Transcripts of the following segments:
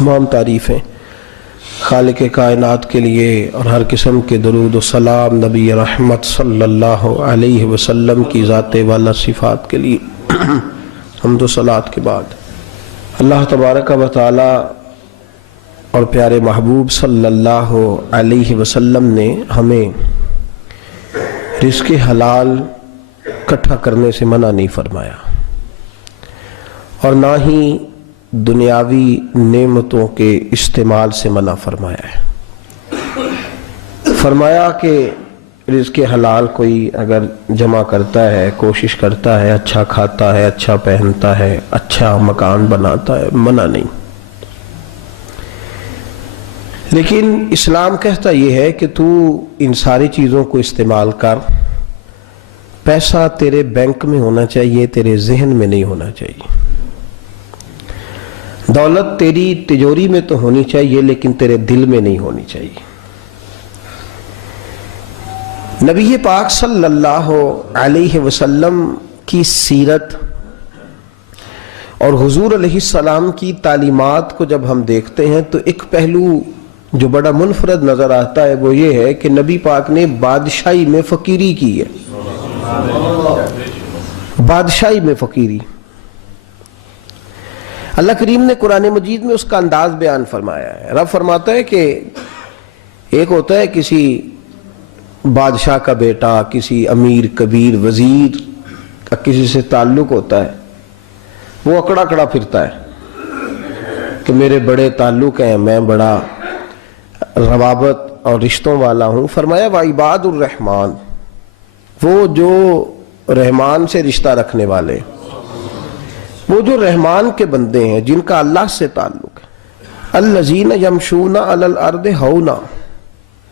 تمام تعریفیں خالق کائنات کے لیے اور ہر قسم کے درود و سلام نبی رحمت صلی اللہ علیہ وسلم کی ذات والا صفات کے لیے حمد و صلات کے بعد اللہ تبارک و تعالی اور پیارے محبوب صلی اللہ علیہ وسلم نے ہمیں رزق حلال اکٹھا کرنے سے منع نہیں فرمایا اور نہ ہی دنیاوی نعمتوں کے استعمال سے منع فرمایا ہے۔ فرمایا کہ رزق حلال کوئی اگر جمع کرتا ہے، کوشش کرتا ہے، اچھا کھاتا ہے، اچھا پہنتا ہے، اچھا مکان بناتا ہے، منع نہیں، لیکن اسلام کہتا یہ ہے کہ تو ان ساری چیزوں کو استعمال کر، پیسہ تیرے بینک میں ہونا چاہیے، تیرے ذہن میں نہیں ہونا چاہیے۔ دولت تیری تجوری میں تو ہونی چاہیے لیکن تیرے دل میں نہیں ہونی چاہیے۔ نبی پاک صلی اللہ علیہ وسلم کی سیرت اور حضور علیہ السلام کی تعلیمات کو جب ہم دیکھتے ہیں تو ایک پہلو جو بڑا منفرد نظر آتا ہے وہ یہ ہے کہ نبی پاک نے بادشاہی میں فقیری کی ہے، بادشاہی میں فقیری۔ اللہ کریم نے قرآن مجید میں اس کا انداز بیان فرمایا ہے۔ رب فرماتا ہے کہ ایک ہوتا ہے کسی بادشاہ کا بیٹا، کسی امیر کبیر وزیر کا کسی سے تعلق ہوتا ہے، وہ اکڑا اکڑا پھرتا ہے کہ میرے بڑے تعلق ہیں، میں بڑا روابط اور رشتوں والا ہوں۔ فرمایا وعباد الرحمن، وہ جو رحمان سے رشتہ رکھنے والے، وہ جو رحمان کے بندے ہیں جن کا اللہ سے تعلق ہے، الذین یمشون علی الارض ہونا،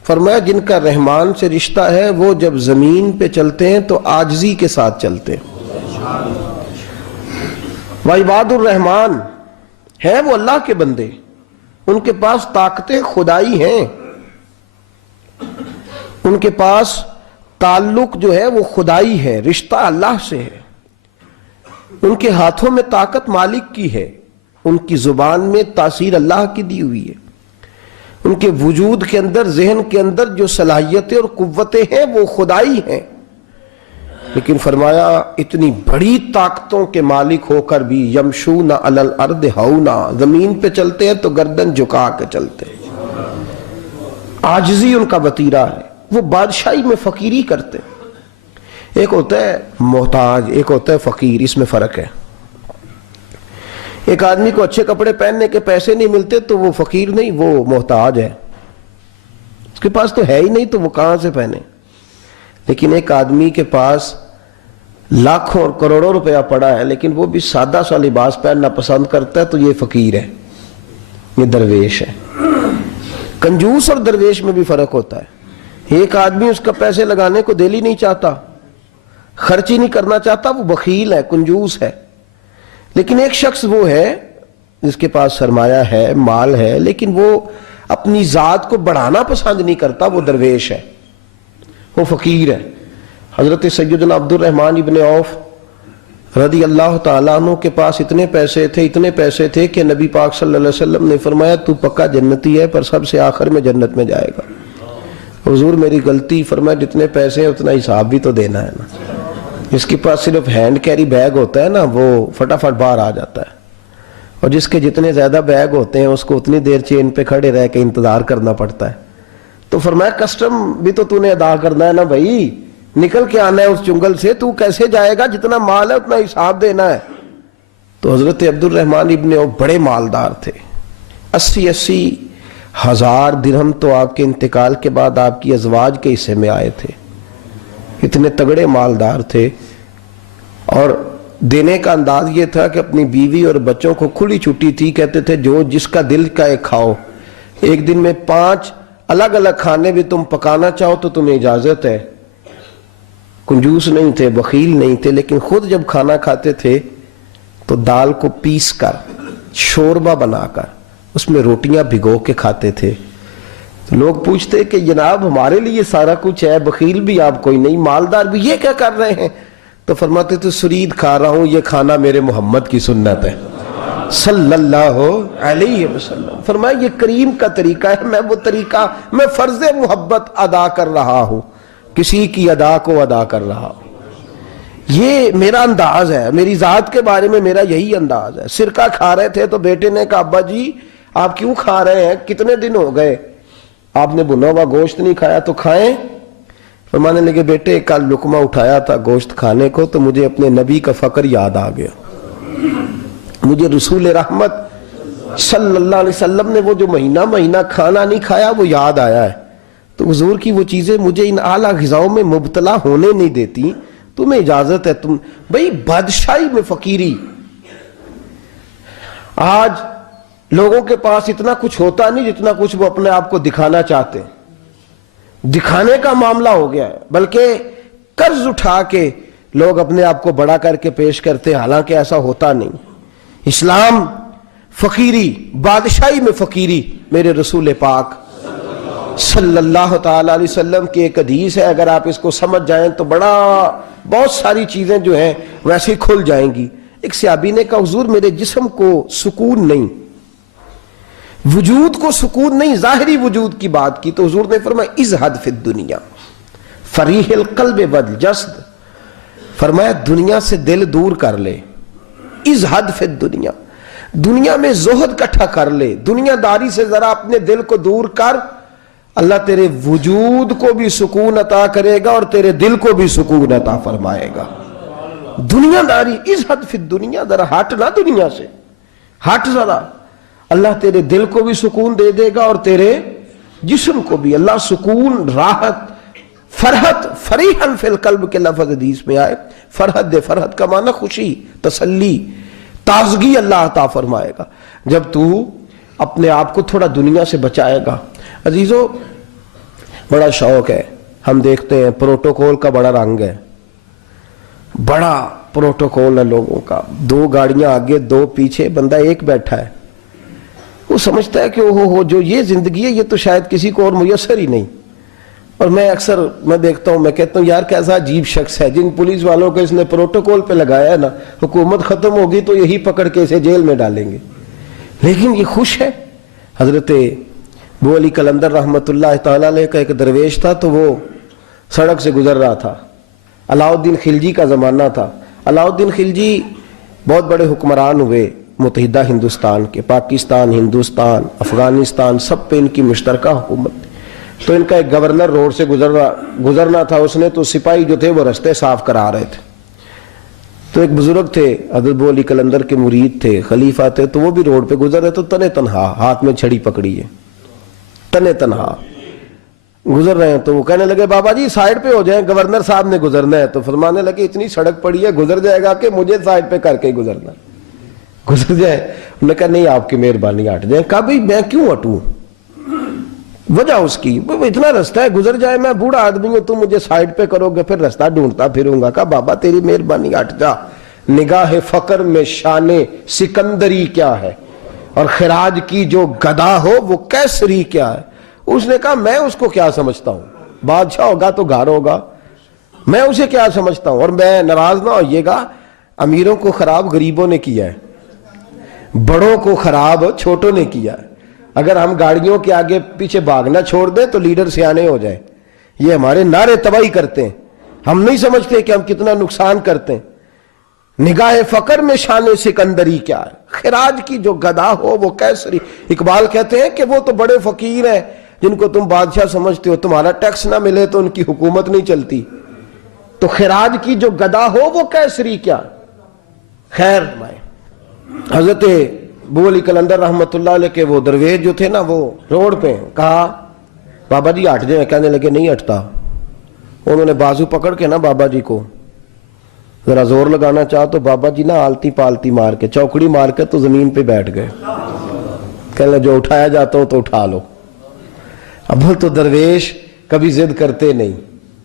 فرمایا جن کا رحمان سے رشتہ ہے وہ جب زمین پہ چلتے ہیں تو عاجزی کے ساتھ چلتے ہیں۔ وعباد الرحمن ہیں وہ اللہ کے بندے، ان کے پاس طاقتیں خدائی ہیں، ان کے پاس تعلق جو ہے وہ خدائی ہے، رشتہ اللہ سے ہے، ان کے ہاتھوں میں طاقت مالک کی ہے، ان کی زبان میں تاثیر اللہ کی دی ہوئی ہے، ان کے وجود کے اندر ذہن کے اندر جو صلاحیتیں اور قوتیں ہیں وہ خدائی ہیں، لیکن فرمایا اتنی بڑی طاقتوں کے مالک ہو کر بھی یمشون علی الارض ہونا، زمین پہ چلتے ہیں تو گردن جھکا کے چلتے ہیں، عاجزی ان کا وتیرہ ہے، وہ بادشاہی میں فقیری کرتے ہیں۔ ایک ہوتا ہے محتاج، ایک ہوتا ہے فقیر، اس میں فرق ہے۔ ایک آدمی کو اچھے کپڑے پہننے کے پیسے نہیں ملتے تو وہ فقیر نہیں، وہ محتاج ہے، اس کے پاس تو ہے ہی نہیں تو وہ کہاں سے پہنے۔ لیکن ایک آدمی کے پاس لاکھوں اور کروڑوں روپیہ پڑا ہے لیکن وہ بھی سادہ سا لباس پہننا پسند کرتا ہے تو یہ فقیر ہے، یہ درویش ہے۔ کنجوس اور درویش میں بھی فرق ہوتا ہے۔ ایک آدمی اس کا پیسے لگانے کو دل ہی نہیں چاہتا، خرچ ہی نہیں کرنا چاہتا، وہ بخیل ہے، کنجوس ہے۔ لیکن ایک شخص وہ ہے جس کے پاس سرمایہ ہے، مال ہے، لیکن وہ اپنی ذات کو بڑھانا پسند نہیں کرتا، وہ درویش ہے، وہ فقیر ہے۔ حضرت سیدنا عبد الرحمن ابن عوف رضی اللہ تعالیٰ عنہ کے پاس اتنے پیسے تھے کہ نبی پاک صلی اللہ علیہ وسلم نے فرمایا تو پکا جنتی ہے پر سب سے آخر میں جنت میں جائے گا۔ حضور میری غلطی، فرمایا جتنے پیسے ہیں اتنا حساب بھی تو دینا ہے نا۔ جس کے پاس صرف ہینڈ کیری بیگ ہوتا ہے نا وہ فٹافٹ باہر آ جاتا ہے، اور جس کے جتنے زیادہ بیگ ہوتے ہیں اس کو اتنی دیر چین پہ کھڑے رہ کے انتظار کرنا پڑتا ہے۔ تو فرمایا کسٹم بھی تو نے ادا کرنا ہے نا بھائی، نکل کے آنا ہے اس چنگل سے، تو کیسے جائے گا، جتنا مال ہے اتنا حساب دینا ہے۔ تو حضرت عبد الرحمن ابن عوف بڑے مالدار تھے، 80 ہزار درہم تو آپ کے انتقال کے بعد آپ کی ازواج کے حصے میں آئے تھے، اتنے تگڑے مالدار تھے۔ اور دینے کا انداز یہ تھا کہ اپنی بیوی اور بچوں کو کھلی چھٹی تھی، کہتے تھے جو جس کا دل کا ایک کھاؤ، ایک دن میں 5 الگ الگ کھانے بھی تم پکانا چاہو تو تمہیں اجازت ہے۔ کنجوس نہیں تھے، بخیل نہیں تھے، لیکن خود جب کھانا کھاتے تھے تو دال کو پیس کر شوربہ بنا کر اس میں روٹیاں بھگو کے کھاتے تھے۔ لوگ پوچھتے کہ جناب ہمارے لیے سارا کچھ ہے، بخیل بھی آپ کوئی نہیں، مالدار بھی، یہ کیا کر رہے ہیں؟ تو فرماتے تھے سرید کھا رہا ہوں، یہ کھانا میرے محمد کی سنت ہے۔ صلی اللہ علیہ وسلم. فرمایا یہ کریم کا طریقہ ہے, میں وہ طریقہ, میں فرض محبت ادا کر رہا ہوں, کسی کی ادا کو ادا کر رہا ہوں. یہ میرا انداز ہے, میری ذات کے بارے میں میرا یہی انداز ہے. سرکہ کھا رہے تھے تو بیٹے نے کہا ابا جی آپ کیوں کھا رہے ہیں, کتنے دن ہو گئے آپ نے بنا ہوا گوشت نہیں کھایا, تو کھائیں. فرمانے لگے بیٹے کل لقمہ اٹھایا تھا گوشت کھانے کو تو مجھے اپنے نبی کا فقر یاد آ گیا, مجھے رسول رحمت صلی اللہ علیہ وسلم نے وہ جو مہینہ کھانا نہیں کھایا وہ یاد آیا ہے. تو حضور کی وہ چیزیں مجھے ان اعلیٰ غذاؤں میں مبتلا ہونے نہیں دیتی. تمہیں اجازت ہے, تم بھئی بادشاہی میں فقیری. آج لوگوں کے پاس اتنا کچھ ہوتا نہیں جتنا کچھ وہ اپنے آپ کو دکھانا چاہتے, دکھانے کا معاملہ ہو گیا ہے. بلکہ قرض اٹھا کے لوگ اپنے آپ کو بڑا کر کے پیش کرتے, حالانکہ ایسا ہوتا نہیں. اسلام فقیری, بادشاہی میں فقیری. میرے رسول پاک صلی اللہ تعالی علیہ وسلم کی ایک حدیث ہے, اگر آپ اس کو سمجھ جائیں تو بہت ساری چیزیں جو ہیں ویسے کھل جائیں گی. ایک صحابی نے کہا حضور میرے جسم کو سکون نہیں, وجود کو سکون نہیں, ظاہری وجود کی بات کی. تو حضور نے فرمایا ازہد فی الدنیا فریح القلب والجسد. فرمایا دنیا سے دل دور کر لے, ازہد فی الدنیا, دنیا میں زہد کٹھا کر لے, دنیا داری سے ذرا اپنے دل کو دور کر, اللہ تیرے وجود کو بھی سکون عطا کرے گا اور تیرے دل کو بھی سکون عطا فرمائے گا. دنیا داری, ازہد فی الدنیا, ذرا ہٹ نہ دنیا سے, ہٹ ذرا, اللہ تیرے دل کو بھی سکون دے دے گا اور تیرے جسم کو بھی. اللہ سکون, راحت, فرحت, فریحن فی القلب کے لفظ حدیث میں آئے. فرحت دے, فرحت کا معنی خوشی, تسلی, تازگی اللہ عطا فرمائے گا جب تو اپنے آپ کو تھوڑا دنیا سے بچائے گا. عزیزو بڑا شوق ہے, ہم دیکھتے ہیں پروٹوکول کا بڑا رنگ ہے, بڑا پروٹوکول ہے لوگوں کا. 2 گاڑیاں آگے 2 پیچھے, بندہ ایک بیٹھا ہے, وہ سمجھتا ہے کہ اوہ جو یہ زندگی ہے یہ تو شاید کسی کو اور میسر ہی نہیں. اور میں اکثر دیکھتا ہوں, میں کہتا ہوں یار کیسا عجیب شخص ہے, جن پولیس والوں کو اس نے پروٹوکول پہ لگایا ہے نا, حکومت ختم ہوگی تو یہی پکڑ کے اسے جیل میں ڈالیں گے, لیکن یہ خوش ہے. حضرت ابو علی قلندر رحمت اللہ تعالی علیہ کا ایک درویش تھا, تو وہ سڑک سے گزر رہا تھا. علاؤ الدین خلجی کا زمانہ تھا. علاؤ الدین خلجی بہت بڑے حکمران ہوئے متحدہ ہندوستان کے, پاکستان, ہندوستان, افغانستان, سب پہ ان کی مشترکہ حکومت. تو ان کا ایک گورنر روڈ سے گزرنا تھا, اس نے تو سپاہی جو تھے وہ رستے صاف کرا رہے تھے. تو ایک بزرگ تھے, حضرت ابو علی قلندر کے مرید تھے, خلیفہ تھے, تو وہ بھی روڈ پہ گزر رہے, تو تنے تنہا ہاتھ میں چھڑی پکڑی ہے, تنے تنہا گزر رہے ہیں. تو وہ کہنے لگے بابا جی سائیڈ پہ ہو جائیں, گورنر صاحب نے گزرنا ہے. تو فرمانے لگے اتنی سڑک پڑی ہے, گزر جائے گا کہ مجھے سائیڈ پہ کر کے گزرنا, گزر جائے. انہوں نے کہا نہیں آپ کی مہربانی ہٹ جائیں. کہا بھائی میں کیوں ہٹوں, وجہ اس کی اتنا رستہ ہے, گزر جائے, میں بوڑھا آدمی ہوں, تم مجھے سائیڈ پہ کرو گے پھر رستہ ڈھونڈتا پھروں گا. کہا بابا تیری مہربانی ہٹ جا, نگاہ فقر میں شان سکندری کیا ہے, اور خراج کی جو گدا ہو وہ کیسری کیا ہے. اس نے کہا میں اس کو کیا سمجھتا ہوں, بادشاہ ہوگا تو گھر ہوگا, میں اسے کیا سمجھتا ہوں. اور میں ناراض نہ ہوئیے گا, امیروں کو خراب غریبوں نے کیا ہے, بڑوں کو خراب چھوٹوں نے کیا ہے. اگر ہم گاڑیوں کے آگے پیچھے بھاگنا چھوڑ دیں تو لیڈر سیانے ہو جائیں. یہ ہمارے نعرے تباہی کرتے ہیں, ہم نہیں سمجھتے کہ ہم کتنا نقصان کرتے ہیں. نگاہ فقر میں شان سکندری کیا ہے, خراج کی جو گدا ہو وہ کیسری. اقبال کہتے ہیں کہ وہ تو بڑے فقیر ہیں جن کو تم بادشاہ سمجھتے ہو, تمہارا ٹیکس نہ ملے تو ان کی حکومت نہیں چلتی. تو خراج کی جو گدا ہو وہ کیسری کیا. خیر, حضرت ابو علی قلندر رحمت اللہ علیہ کے وہ درویش جو تھے نا, وہ روڈ پہ کہا بابا جی ہٹ جائیں. کہنے لگے نہیں ہٹتا. انہوں نے بازو پکڑ کے نا بابا جی کو ذرا زور لگانا چاہا تو بابا جی نا آلتی پالتی مار کے, چوکڑی مار کے تو زمین پہ بیٹھ گئے. کہنے لگے جو اٹھایا جاتا ہوں تو اٹھا لو. اب تو درویش کبھی ضد کرتے نہیں,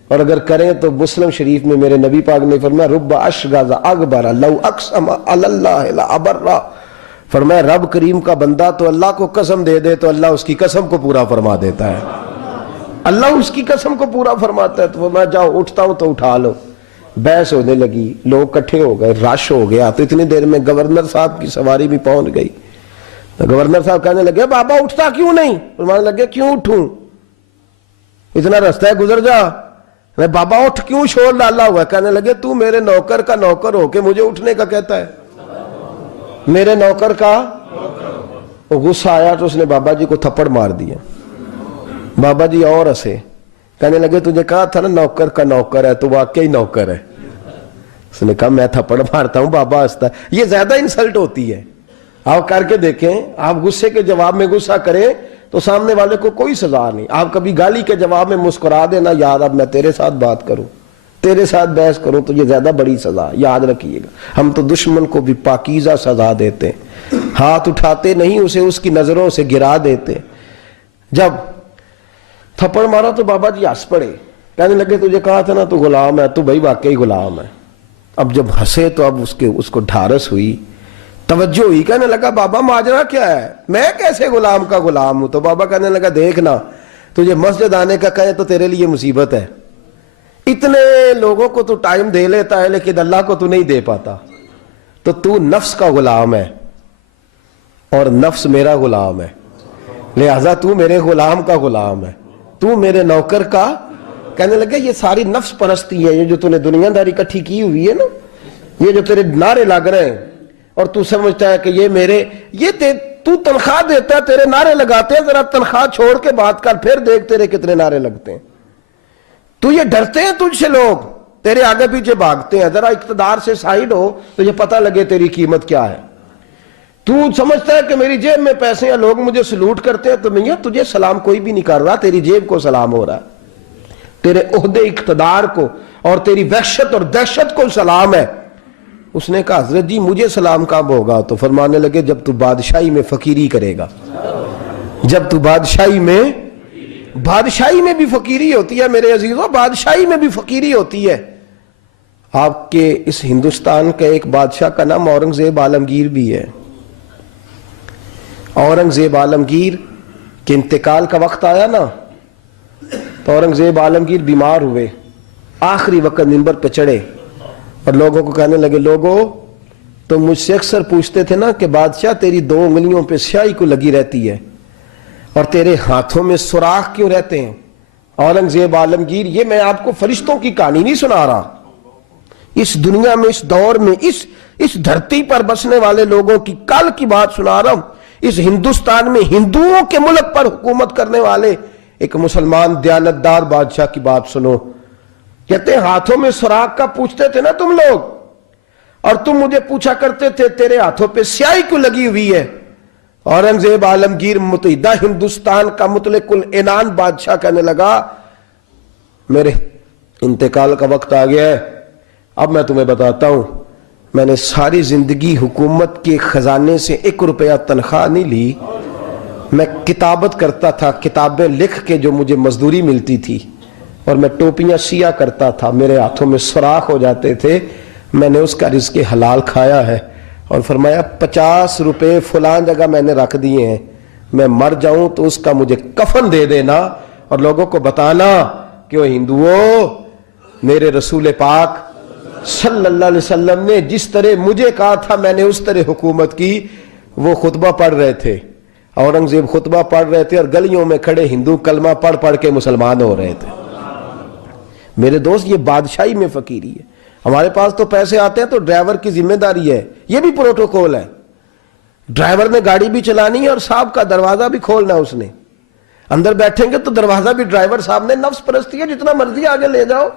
اور اگر کریں تو مسلم شریف میں میرے نبی پاک نے فرمایا رب اشغاز اکبر لو اقسم علی اللہ لا ابرا. فرمایا رب کریم کا بندہ تو اللہ کو قسم دے دے تو اللہ اس کی قسم کو پورا فرما دیتا ہے, اللہ اس کی قسم کو پورا فرماتا ہے. تو فرمایا جاؤ اٹھتا ہوں تو اٹھا لو. بحث ہونے لگی, لوگ کٹھے ہو گئے, رش ہو گیا. تو اتنی دیر میں گورنر صاحب کی سواری بھی پہنچ گئی. تو گورنر صاحب کہنے لگے بابا اٹھتا کیوں نہیں؟ فرمانے لگے کیوں اٹھوں, اتنا رستہ ہے گزر جا. میں بابا اٹھ کیوں شور ڈالا ہوا ہے؟ کہنے لگے تو میرے نوکر کا نوکر ہو کے مجھے اٹھنے کا کہتا ہے, میرے نوکر کا. وہ غصہ آیا تو اس نے بابا جی کو تھپڑ مار دیا. بابا جی اور ہنسے, کہنے لگے تجھے کہا تھا نا نوکر کا نوکر ہے, تو واقعی نوکر ہے. اس نے کہا میں تھپڑ مارتا ہوں, بابا ہنستا ہے. یہ زیادہ انسلٹ ہوتی ہے. آپ کر کے دیکھیں, آپ غصے کے جواب میں غصہ کریں تو سامنے والے کو کوئی سزا نہیں. آپ کبھی گالی کے جواب میں مسکرا دینا, یار اب میں تیرے ساتھ بات کروں, تیرے ساتھ بحث کروں, تو یہ زیادہ بڑی سزا. یاد رکھیے گا, ہم تو دشمن کو بھی پاکیزہ سزا دیتے ہیں, ہاتھ اٹھاتے نہیں, اسے اس کی نظروں سے گرا دیتے. جب تھپڑ مارا تو بابا جی ہنس پڑے, کہنے لگے تجھے کہا تھا نا تو غلام ہے, تو بھائی واقعی غلام ہے. اب جب ہنسے تو اب اس کو ڈھارس ہوئی, توجہ ہوئی. کہنے لگا بابا ماجرا کیا ہے, میں کیسے غلام کا غلام ہوں؟ تو بابا کہنے لگا دیکھنا, تجھے مسجد آنے کا کہے تو تیرے لیے مصیبت ہے. اتنے لوگوں کو تو ٹائم دے لیتا ہے لیکن اللہ کو تو نہیں دے پاتا. تو نفس کا غلام ہے اور نفس میرا غلام ہے, لہذا تو میرے غلام کا غلام ہے, تو میرے نوکر کا. کہنے لگے یہ ساری نفس پرستی ہے, یہ جو تو نے دنیا داری اکٹھی کی ہوئی ہے نا, یہ جو تیرے نعرے لگ رہے ہیں اور تو سمجھتا ہے کہ یہ میرے, تو تنخواہ دیتا ہے, تیرے نعرے لگاتے ہیں, ذرا تنخواہ چھوڑ کے بات کر, پھر دیکھ تیرے کتنے نعرے لگتے ہیں. تو یہ ڈرتے ہیں تجھ سے لوگ, تیرے آگے پیچھے بھاگتے ہیں. ذرا اقتدار سے سائیڈ ہو تو یہ پتہ لگے تیری قیمت کیا ہے. تو سمجھتا ہے کہ میری جیب میں پیسے ہیں, لوگ مجھے سلوٹ کرتے ہیں, تو میاں تجھے سلام کوئی بھی نہیں کر رہا, تیری جیب کو سلام ہو رہا ہے, تیرے عہدے اقتدار کو اور تیری وحشت اور دہشت کو سلام ہے. اس نے کہا حضرت جی مجھے سلام کب ہوگا؟ تو فرمانے لگے جب تو بادشاہی میں فقیری کرے گا. جب تو بادشاہی میں بھی فقیری ہوتی ہے میرے عزیزوں, بادشاہی میں بھی فقیری ہوتی ہے. آپ کے اس ہندوستان کا ایک بادشاہ کا نام اورنگزیب عالمگیر بھی ہے. اورنگزیب عالمگیر کے انتقال کا وقت آیا نا, تو اورنگزیب عالمگیر بیمار ہوئے, آخری وقت منبر پہ چڑھے اور لوگوں کو کہنے لگے لوگوں تو مجھ سے اکثر پوچھتے تھے نا کہ بادشاہ تیری 2 انگلیوں پہ سیاہی کو لگی رہتی ہے اور تیرے ہاتھوں میں سوراخ کیوں رہتے ہیں؟ اورنگزیب عالمگیر, یہ میں آپ کو فرشتوں کی کہانی نہیں سنا رہا, اس دنیا میں, اس دور میں, اس دھرتی پر بسنے والے لوگوں کی کل کی بات سنا رہا ہوں. اس ہندوستان میں ہندوؤں کے ملک پر حکومت کرنے والے ایک مسلمان دیانتدار بادشاہ کی بات سنو. کہتے ہیں ہاتھوں میں سوراخ کا پوچھتے تھے نا تم لوگ, اور تم مجھے پوچھا کرتے تھے تیرے ہاتھوں پہ سیاہی کیوں لگی ہوئی ہے. اورنگزیب عالمگیر متحدہ ہندوستان کا مطلق العنان بادشاہ کہنے لگا میرے انتقال کا وقت آ گیا ہے, اب میں تمہیں بتاتا ہوں, میں نے ساری زندگی حکومت کے خزانے سے 1 روپیہ تنخواہ نہیں لی, میں کتابت کرتا تھا, کتابیں لکھ کے جو مجھے مزدوری ملتی تھی, اور میں ٹوپیاں سیا کرتا تھا, میرے ہاتھوں میں سوراخ ہو جاتے تھے, میں نے اس کا رزق حلال کھایا ہے. اور فرمایا 50 روپے فلاں جگہ میں نے رکھ دیے ہیں, میں مر جاؤں تو اس کا مجھے کفن دے دینا اور لوگوں کو بتانا کہ وہ ہندوؤں, میرے رسول پاک صلی اللہ علیہ وسلم نے جس طرح مجھے کہا تھا میں نے اس طرح حکومت کی. وہ خطبہ پڑھ رہے تھے, اورنگزیب خطبہ پڑھ رہے تھے, اور گلیوں میں کھڑے ہندو کلمہ پڑھ پڑھ کے مسلمان ہو رہے تھے. میرے دوست یہ بادشاہی میں فقیری ہے. ہمارے پاس تو پیسے آتے ہیں تو ڈرائیور کی ذمہ داری ہے, یہ بھی پروٹوکول ہے, ڈرائیور نے گاڑی بھی چلانی ہے اور صاحب کا دروازہ بھی کھولنا ہے. اس نے اندر بیٹھیں گے تو دروازہ بھی ڈرائیور صاحب نے. نفس پرستی ہے, جتنا مرضی آگے لے جاؤ,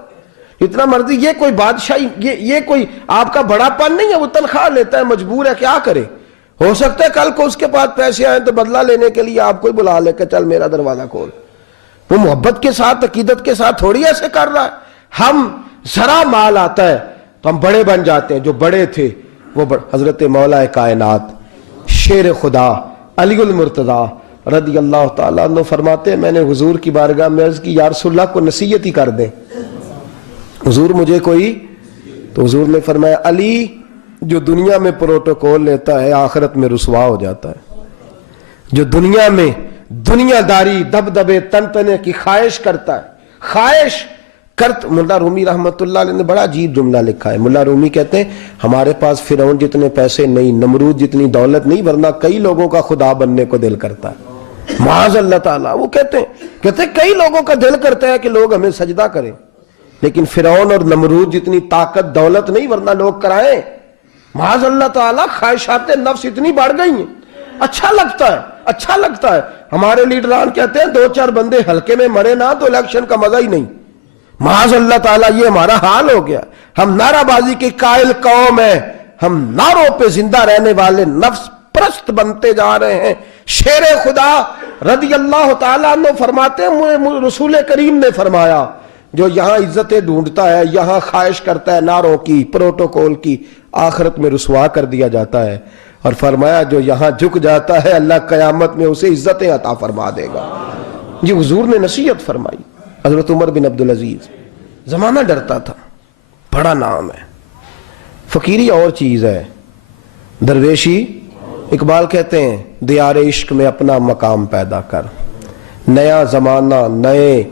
اتنا مرضی. یہ کوئی بادشاہی, یہ کوئی آپ کا بڑا پن نہیں ہے. وہ تنخواہ لیتا ہے, مجبور ہے, کیا کرے. ہو سکتا ہے کل کو اس کے پاس پیسے آئیں تو بدلہ لینے کے لیے آپ کو ہی بلا لے کہ چل میرا دروازہ کھول. وہ محبت کے ساتھ, عقیدت کے ساتھ تھوڑی ایسے کر رہا ہے. ہم ذرا مال آتا ہے تو ہم بڑے بن جاتے ہیں. جو بڑے تھے وہ حضرت مولا کائنات شیر خدا علی المرتضی رضی اللہ تعالیٰ عنہ فرماتے ہیں میں نے حضور کی بارگاہ میں عرض کی یا رسول اللہ کو نصیحت ہی کر دیں, حضور مجھے کوئی. تو حضور نے فرمایا علی جو دنیا میں پروٹوکول لیتا ہے آخرت میں رسوا ہو جاتا ہے. جو دنیا میں دنیا داری دبدبے تنتنے کی خواہش کرتا ہے, خواہش ملا رومی رحمت اللہ علیہ نے بڑا عجیب جملہ لکھا ہے. ملا رومی کہتے ہیں ہمارے پاس فرعون جتنے پیسے نہیں, نمرود جتنی دولت نہیں, ورنہ کئی لوگوں کا خدا بننے کو دل کرتا ہے. معاذ اللہ تعالیٰ. وہ کہتے ہیں کئی لوگوں کا دل کرتا ہے کہ لوگ ہمیں سجدہ کریں, لیکن فرعون اور نمرود جتنی طاقت دولت نہیں, ورنہ لوگ کرائیں. معاذ اللہ تعالیٰ. خواہشات نفس اتنی بڑھ گئی ہیں. اچھا لگتا ہے. ہمارے لیڈران کہتے ہیں 2-4 بندے ہلکے میں مرے نہ تو الیکشن کا مزہ ہی نہیں. معاذ اللہ تعالیٰ یہ ہمارا حال ہو گیا. ہم نعرہ بازی کے قائل قوم ہیں, ہم نعروں پہ زندہ رہنے والے نفس پرست بنتے جا رہے ہیں. شیر خدا رضی اللہ تعالیٰ عنہ فرماتے ہیں رسول کریم نے فرمایا جو یہاں عزتیں ڈھونڈتا ہے, یہاں خواہش کرتا ہے نعروں کی, پروٹوکول کی, آخرت میں رسوا کر دیا جاتا ہے. اور فرمایا جو یہاں جھک جاتا ہے اللہ قیامت میں اسے عزتیں عطا فرما دے گا. یہ حضور نے نصیحت فرمائی. حضرت عمر بن عبدالعزیز, زمانہ ڈرتا تھا, بڑا نام ہے. فقیری اور چیز ہے, درویشی. اقبال کہتے ہیں دیار عشق میں اپنا مقام پیدا کر, نیا زمانہ نئے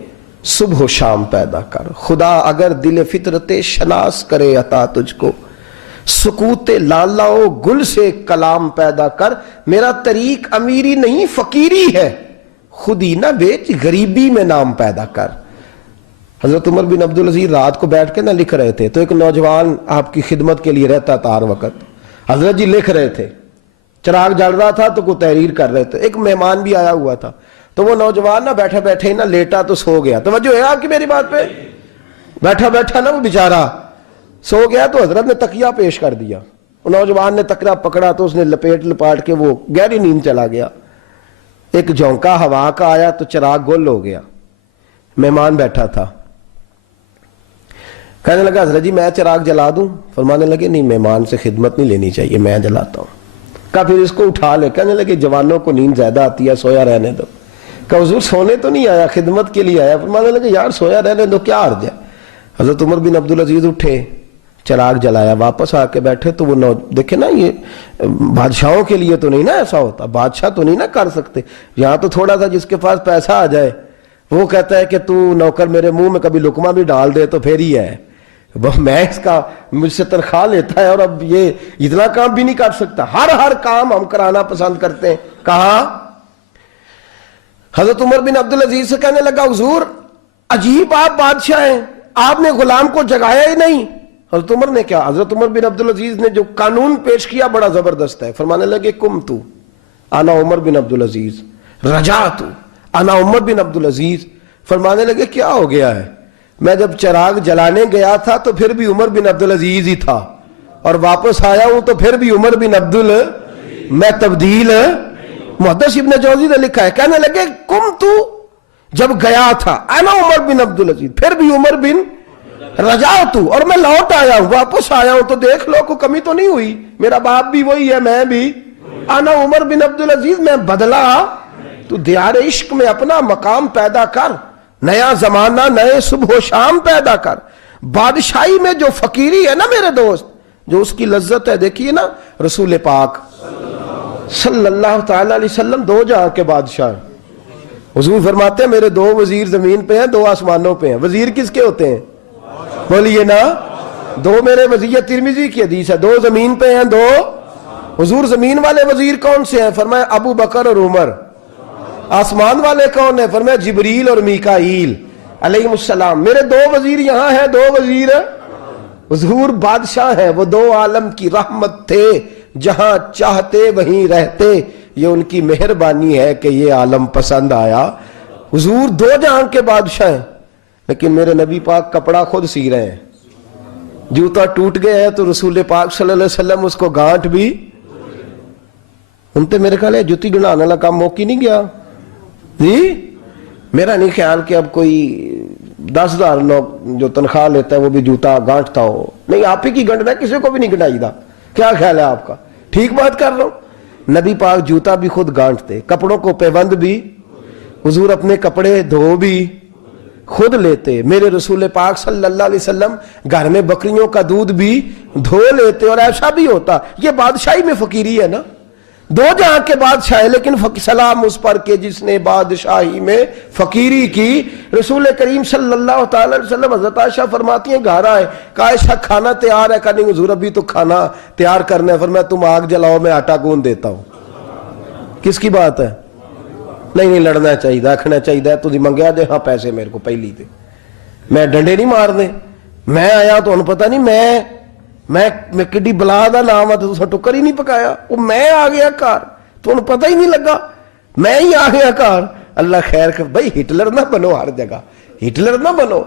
صبح و شام پیدا کر. خدا اگر دل فطرت شناس کرے عطا تجھ کو, سکوت لالا و گل سے کلام پیدا کر. میرا طریق امیری نہیں فقیری ہے, خود ہی نہ بیچ غریبی میں نام پیدا کر. حضرت عمر بن عبدالعزیز رات کو بیٹھ کے نہ لکھ رہے تھے, تو ایک نوجوان آپ کی خدمت کے لیے رہتا تھا ہر وقت. حضرت جی لکھ رہے تھے, چراغ جل رہا تھا تو کوئی تحریر کر رہے تھے. ایک مہمان بھی آیا ہوا تھا, تو وہ نوجوان نہ بیٹھے بیٹھے نہ لیٹا تو سو گیا. توجہ ہے آپ کی میری بات پہ؟ بیٹھا نا وہ بیچارہ سو گیا, تو حضرت نے تکیہ پیش کر دیا. نوجوان نے تکیہ پکڑا تو اس نے لپاٹ کے وہ گہری نیند چلا گیا. ایک جھونکا ہوا کا آیا تو چراغ گل ہو گیا. مہمان بیٹھا تھا, کہنے لگا حضرت جی میں چراغ جلا دوں؟ فرمانے لگے نہیں, مہمان سے خدمت نہیں لینی چاہیے, میں جلاتا ہوں. کہا پھر اس کو اٹھا لے. کہنے لگے جوانوں کو نیند زیادہ آتی ہے, سویا رہنے دو. کہا حضور سونے تو نہیں آیا, خدمت کے لیے آیا. فرمانے لگے یار سویا رہنے دو, کیا عرض ہے. حضرت عمر بن عبدالعزیز اٹھے, چراغ جلایا, واپس آ کے بیٹھے تو وہ دیکھیں نا, یہ بادشاہوں کے لیے تو نہیں نا ایسا ہوتا, بادشاہ تو نہیں نا کر سکتے. یہاں تو تھوڑا سا جس کے پاس پیسہ آ جائے وہ کہتا ہے کہ تو نوکر میرے منہ میں کبھی لقمہ بھی ڈال دے تو پھر ہی ہے, میں اس کا مجھ سے تنخواہ لیتا ہے اور اب یہ اتنا کام بھی نہیں کر سکتا. ہر کام ہم کرانا پسند کرتے ہیں. کہا حضرت عمر بن عبدالعزیز سے کہنے لگا حضور عجیب آپ بادشاہ ہیں, آپ نے غلام کو جگایا ہی نہیں. حضرت عمر نے کیا, حضرت عمر بن عبدالعزیز نے جو قانون پیش کیا بڑا زبردست ہے. فرمانے لگے کم تو انا عمر بن عبدالعزیز رجعت انا عمر بن عبدالعزیز. فرمانے لگے کیا ہو گیا ہے, میں جب چراغ جلانے گیا تھا تو پھر بھی عمر بن عبدالعزیز ہی تھا, اور واپس آیا ہوں تو پھر بھی عمر بن میں تبدیل. محدث ابن جوزی نے لکھا ہے, کہنے لگے کم تو جب گیا تھا انا عمر بن عبدالعزیز, پھر بھی عمر بن رجعت, اور میں لوٹ آیا ہوں, واپس آیا ہوں, تو دیکھ لو کوئی کمی تو نہیں ہوئی, میرا باپ بھی وہی ہے, میں بھی انا عمر بن عبدالعزیز, میں بدلا. تو دیار عشق میں اپنا مقام پیدا کر, نیا زمانہ نئے صبح و شام پیدا کر. بادشاہی میں جو فقیری ہے نا میرے دوست, جو اس کی لذت ہے, دیکھیے نا رسول پاک صلی اللہ تعالی علیہ وسلم 2 جہاں کے بادشاہ. حضور فرماتے ہیں میرے 2 وزیر زمین پہ ہیں, 2 آسمانوں پہ ہیں. وزیر کس کے ہوتے ہیں؟ بولیے نا, 2 میرے وزیر. ترمذی کی حدیث ہے 2 زمین پہ ہیں 2. حضور زمین والے وزیر کون سے ہیں؟ فرمایا ابو بکر اور عمر. آسمان والے کون ہیں؟ فرمایا جبریل اور میکائیل علیہ السلام. میرے 2 وزیر یہاں ہیں, 2 وزیر. حضور بادشاہ ہیں, وہ 2 عالم کی رحمت تھے, جہاں چاہتے وہیں رہتے. یہ ان کی مہربانی ہے کہ یہ عالم پسند آیا. حضور 2 جہاں کے بادشاہ ہیں, لیکن میرے نبی پاک کپڑا خود سی رہے ہیں. جوتا ٹوٹ گیا ہے تو رسول پاک صلی اللہ علیہ وسلم اس کو گانٹ بھی. ان تے میرے خیال ہے جوتی گنانے والا کام موقع نہیں گیا جی. میرا نہیں خیال کہ اب کوئی 10,000 لوگ جو تنخواہ لیتا ہے وہ بھی جوتا گانٹتا ہو. نہیں, آپ ہی کی گنٹنا ہے, کسی کو بھی نہیں گنٹائی دا. کیا خیال ہے آپ کا؟ ٹھیک بات کر رہا ہوں. نبی پاک جوتا بھی خود گانٹتے, کپڑوں کو پیوند بھی. حضور اپنے کپڑے دھو بھی خود لیتے. میرے رسول پاک صلی اللہ علیہ وسلم گھر میں بکریوں کا دودھ بھی دھو لیتے, اور ایسا بھی ہوتا. یہ بادشاہی میں فقیری ہے نا. دو جہاں کے بادشاہ ہے، لیکن سلام اس پر کہ جس نے بادشاہی میں فقیری کی۔ رسول کریم صلی اللہ تعالی علیہ وسلم، حضرت عائشہ فرماتی ہیں گھر آئے، کہا عائشہ کھانا تیار ہے؟ کہا نہیں حضور ابھی تو کھانا تیار کرنا ہے۔ فرمایا تم آگ جلاؤ میں آٹا گوندھ دیتا ہوں۔ کس کی بات ہے؟ نہیں لڑنا چاہیے، رکھنا چاہیے، تجھے منگیا دے ہاں پیسے میرے کو پہلی دے، میں ڈنڈے نہیں مارنے، میں آیا تو انہوں پتہ نہیں میں کڈی بلا دا نام ہے تو ٹکر ہی نہیں پکایا، وہ میں آ گیا کار تو انہوں پتہ ہی نہیں لگا، میں ہی آ گیا کار۔ اللہ خیر کر، بھائی ہٹلر نہ بنو، ہر جگہ ہٹلر نہ بنو۔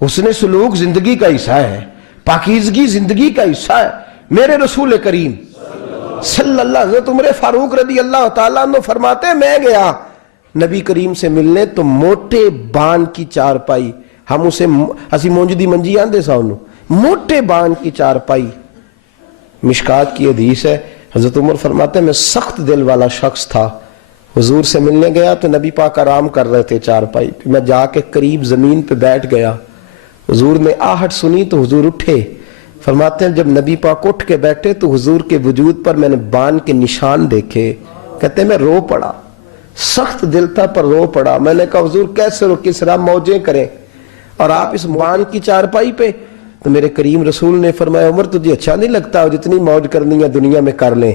اس نے سلوک زندگی کا حصہ ہے، پاکیزگی زندگی کا حصہ ہے۔ میرے رسول کریم صلی اللہ علیہ وسلم، عمر فاروق رضی اللہ تعالیٰ عنہ فرماتے ہیں میں گیا نبی کریم سے ملنے تو موٹے بان کی چارپائی، ہم اسے اسی مونج دی منجی آندے سا انہوں، موٹے بان کی چارپائی، مشکات کی حدیث ہے۔ حضرت عمر فرماتے ہیں میں سخت دل والا شخص تھا، حضور سے ملنے گیا تو نبی پاک آرام کر رہے تھے چارپائی پہ، میں جا کے قریب زمین پہ بیٹھ گیا، حضور نے آہٹ سنی تو حضور اٹھے۔ فرماتے ہیں جب نبی پاک اٹھ کے بیٹھے تو حضور کے وجود پر میں نے بان کے نشان دیکھے، کہتے ہیں میں رو پڑا، سخت دل تھا پر رو پڑا۔ میں نے کہا حضور کیسے رو، کس طرح موجیں کریں اور آپ اس بان کی چارپائی پہ؟ تو میرے کریم رسول نے فرمایا عمر تجھے اچھا نہیں لگتا، جتنی موج کرنی ہے دنیا میں کر لیں،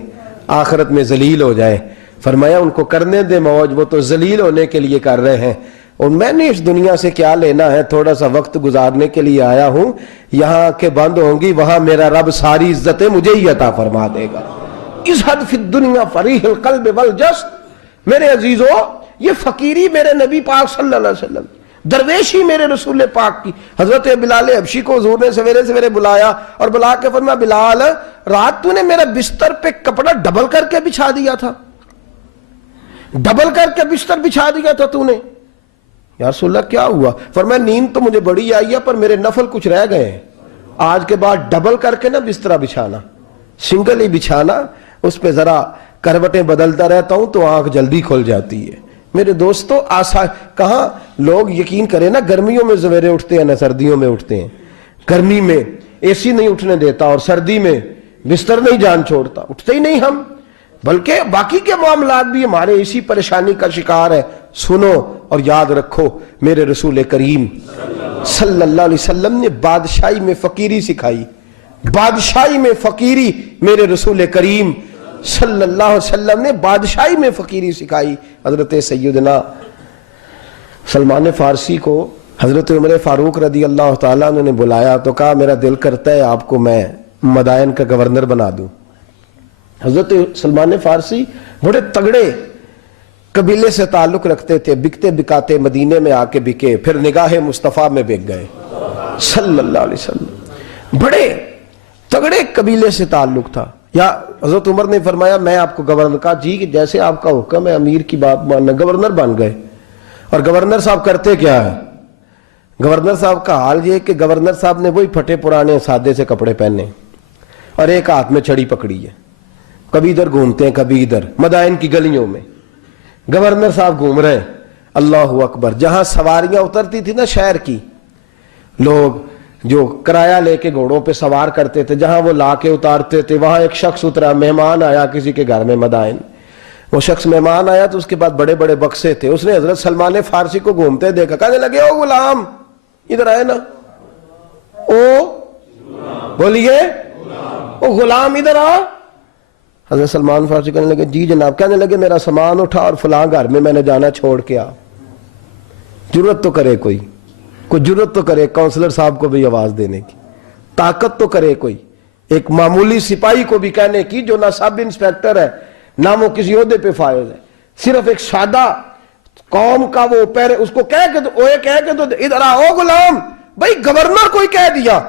آخرت میں ذلیل ہو جائیں۔ فرمایا ان کو کرنے دے موج، وہ تو ذلیل ہونے کے لیے کر رہے ہیں، اور میں نے اس دنیا سے کیا لینا ہے، تھوڑا سا وقت گزارنے کے لیے آیا ہوں، یہاں کے بند ہوں گی وہاں میرا رب ساری عزتیں مجھے ہی عطا فرما دے گا۔ ازہد فی الدنیا فریح القلب والجسد۔ میرے عزیزو، یہ فقیری میرے نبی پاک صلی اللہ علیہ وسلم، درویشی میرے رسول پاک کی۔ حضرت بلال حبشی کو حضور نے سویرے سویرے بلایا اور بلا کے فرمایا بلال رات تو نے میرا بستر پہ کپڑا ڈبل کر کے بچھا دیا تھا، ڈبل کر کے بستر بچھا دیا تھا تو نے۔ یا رسول اللہ کیا ہوا؟ فرمایا نیند تو مجھے بڑی آئی ہے پر میرے نفل کچھ رہ گئے ہیں، آج کے بعد ڈبل کر کے نہ بسترا بچھانا، سنگل ہی بچھانا، اس پہ ذرا کروٹیں بدلتا رہتا ہوں تو آنکھ جلدی کھل جاتی ہے۔ میرے دوستو کہاں لوگ یقین کریں نا، گرمیوں میں سویرے اٹھتے ہیں نہ سردیوں میں اٹھتے ہیں، گرمی میں اے سی نہیں اٹھنے دیتا اور سردی میں بستر نہیں جان چھوڑتا، اٹھتے ہی نہیں ہم، بلکہ باقی کے معاملات بھی ہمارے اسی پریشانی کا شکار ہے۔ سنو اور یاد رکھو، میرے رسول کریم صلی اللہ علیہ وسلم نے بادشاہی میں فقیری سکھائی، بادشاہی میں فقیری میرے رسول کریم صلی اللہ علیہ وسلم نے بادشاہی میں فقیری سکھائی۔ حضرت سیدنا سلمان فارسی کو حضرت عمر فاروق رضی اللہ تعالیٰ عنہ نے بلایا تو کہا میرا دل کرتا ہے آپ کو میں مدائن کا گورنر بنا دوں۔ حضرت سلمان فارسی بڑے تگڑے قبیلے سے تعلق رکھتے تھے، بکتے بکاتے مدینے میں آ کے بکے، پھر نگاہ مصطفیٰ میں بک گئے صلی اللہ علیہ وسلم، بڑے تگڑے قبیلے سے تعلق تھا۔ یا حضرت عمر نے فرمایا میں آپ کو گورنر کا، جی جیسے آپ کا حکم ہے، امیر کی بات ماننا، گورنر بن گئے۔ اور گورنر صاحب کرتے کیا ہے؟ گورنر صاحب کا حال یہ کہ گورنر صاحب نے وہی پھٹے پرانے سادے سے کپڑے پہنے اور ایک ہاتھ میں چھڑی پکڑی ہے، کبھی ادھر گھومتے ہیں کبھی ادھر، مدائن کی گلیوں میں گورنر صاحب گھوم رہے ہیں۔ اللہ اکبر، جہاں سواریاں اترتی تھی نا شہر کی، لوگ جو کرایہ لے کے گھوڑوں پہ سوار کرتے تھے، جہاں وہ لا کے اتارتے تھے، وہاں ایک شخص اترا، مہمان آیا کسی کے گھر میں مدائن، وہ شخص مہمان آیا تو اس کے بعد بڑے بڑے بکسے تھے، اس نے حضرت سلمان فارسی کو گھومتے دیکھا، کہنے لگے او غلام ادھر آئے نا، او بولیے او غلام ادھر آ۔ حضرت سلمان فارسی کہنے لگے جی جناب، کہنے لگے میرا سامان اٹھا اور فلاں گھر میں میں نے جانا چھوڑ کے آ۔ جرت تو کرے کوئی جرت تو کرے کونسلر صاحب کو بھی آواز دینے کی، طاقت تو کرے کوئی، ایک معمولی سپاہی کو بھی کہنے کی جو نہ سب انسپیکٹر ہے نہ وہ کسی عہدے پہ فائز ہے، صرف ایک سادہ قوم کا وہ پہرے، اس کو کہہ کے تو ادھر آؤ غلام، بھائی گورنر کوئی کہہ دیا،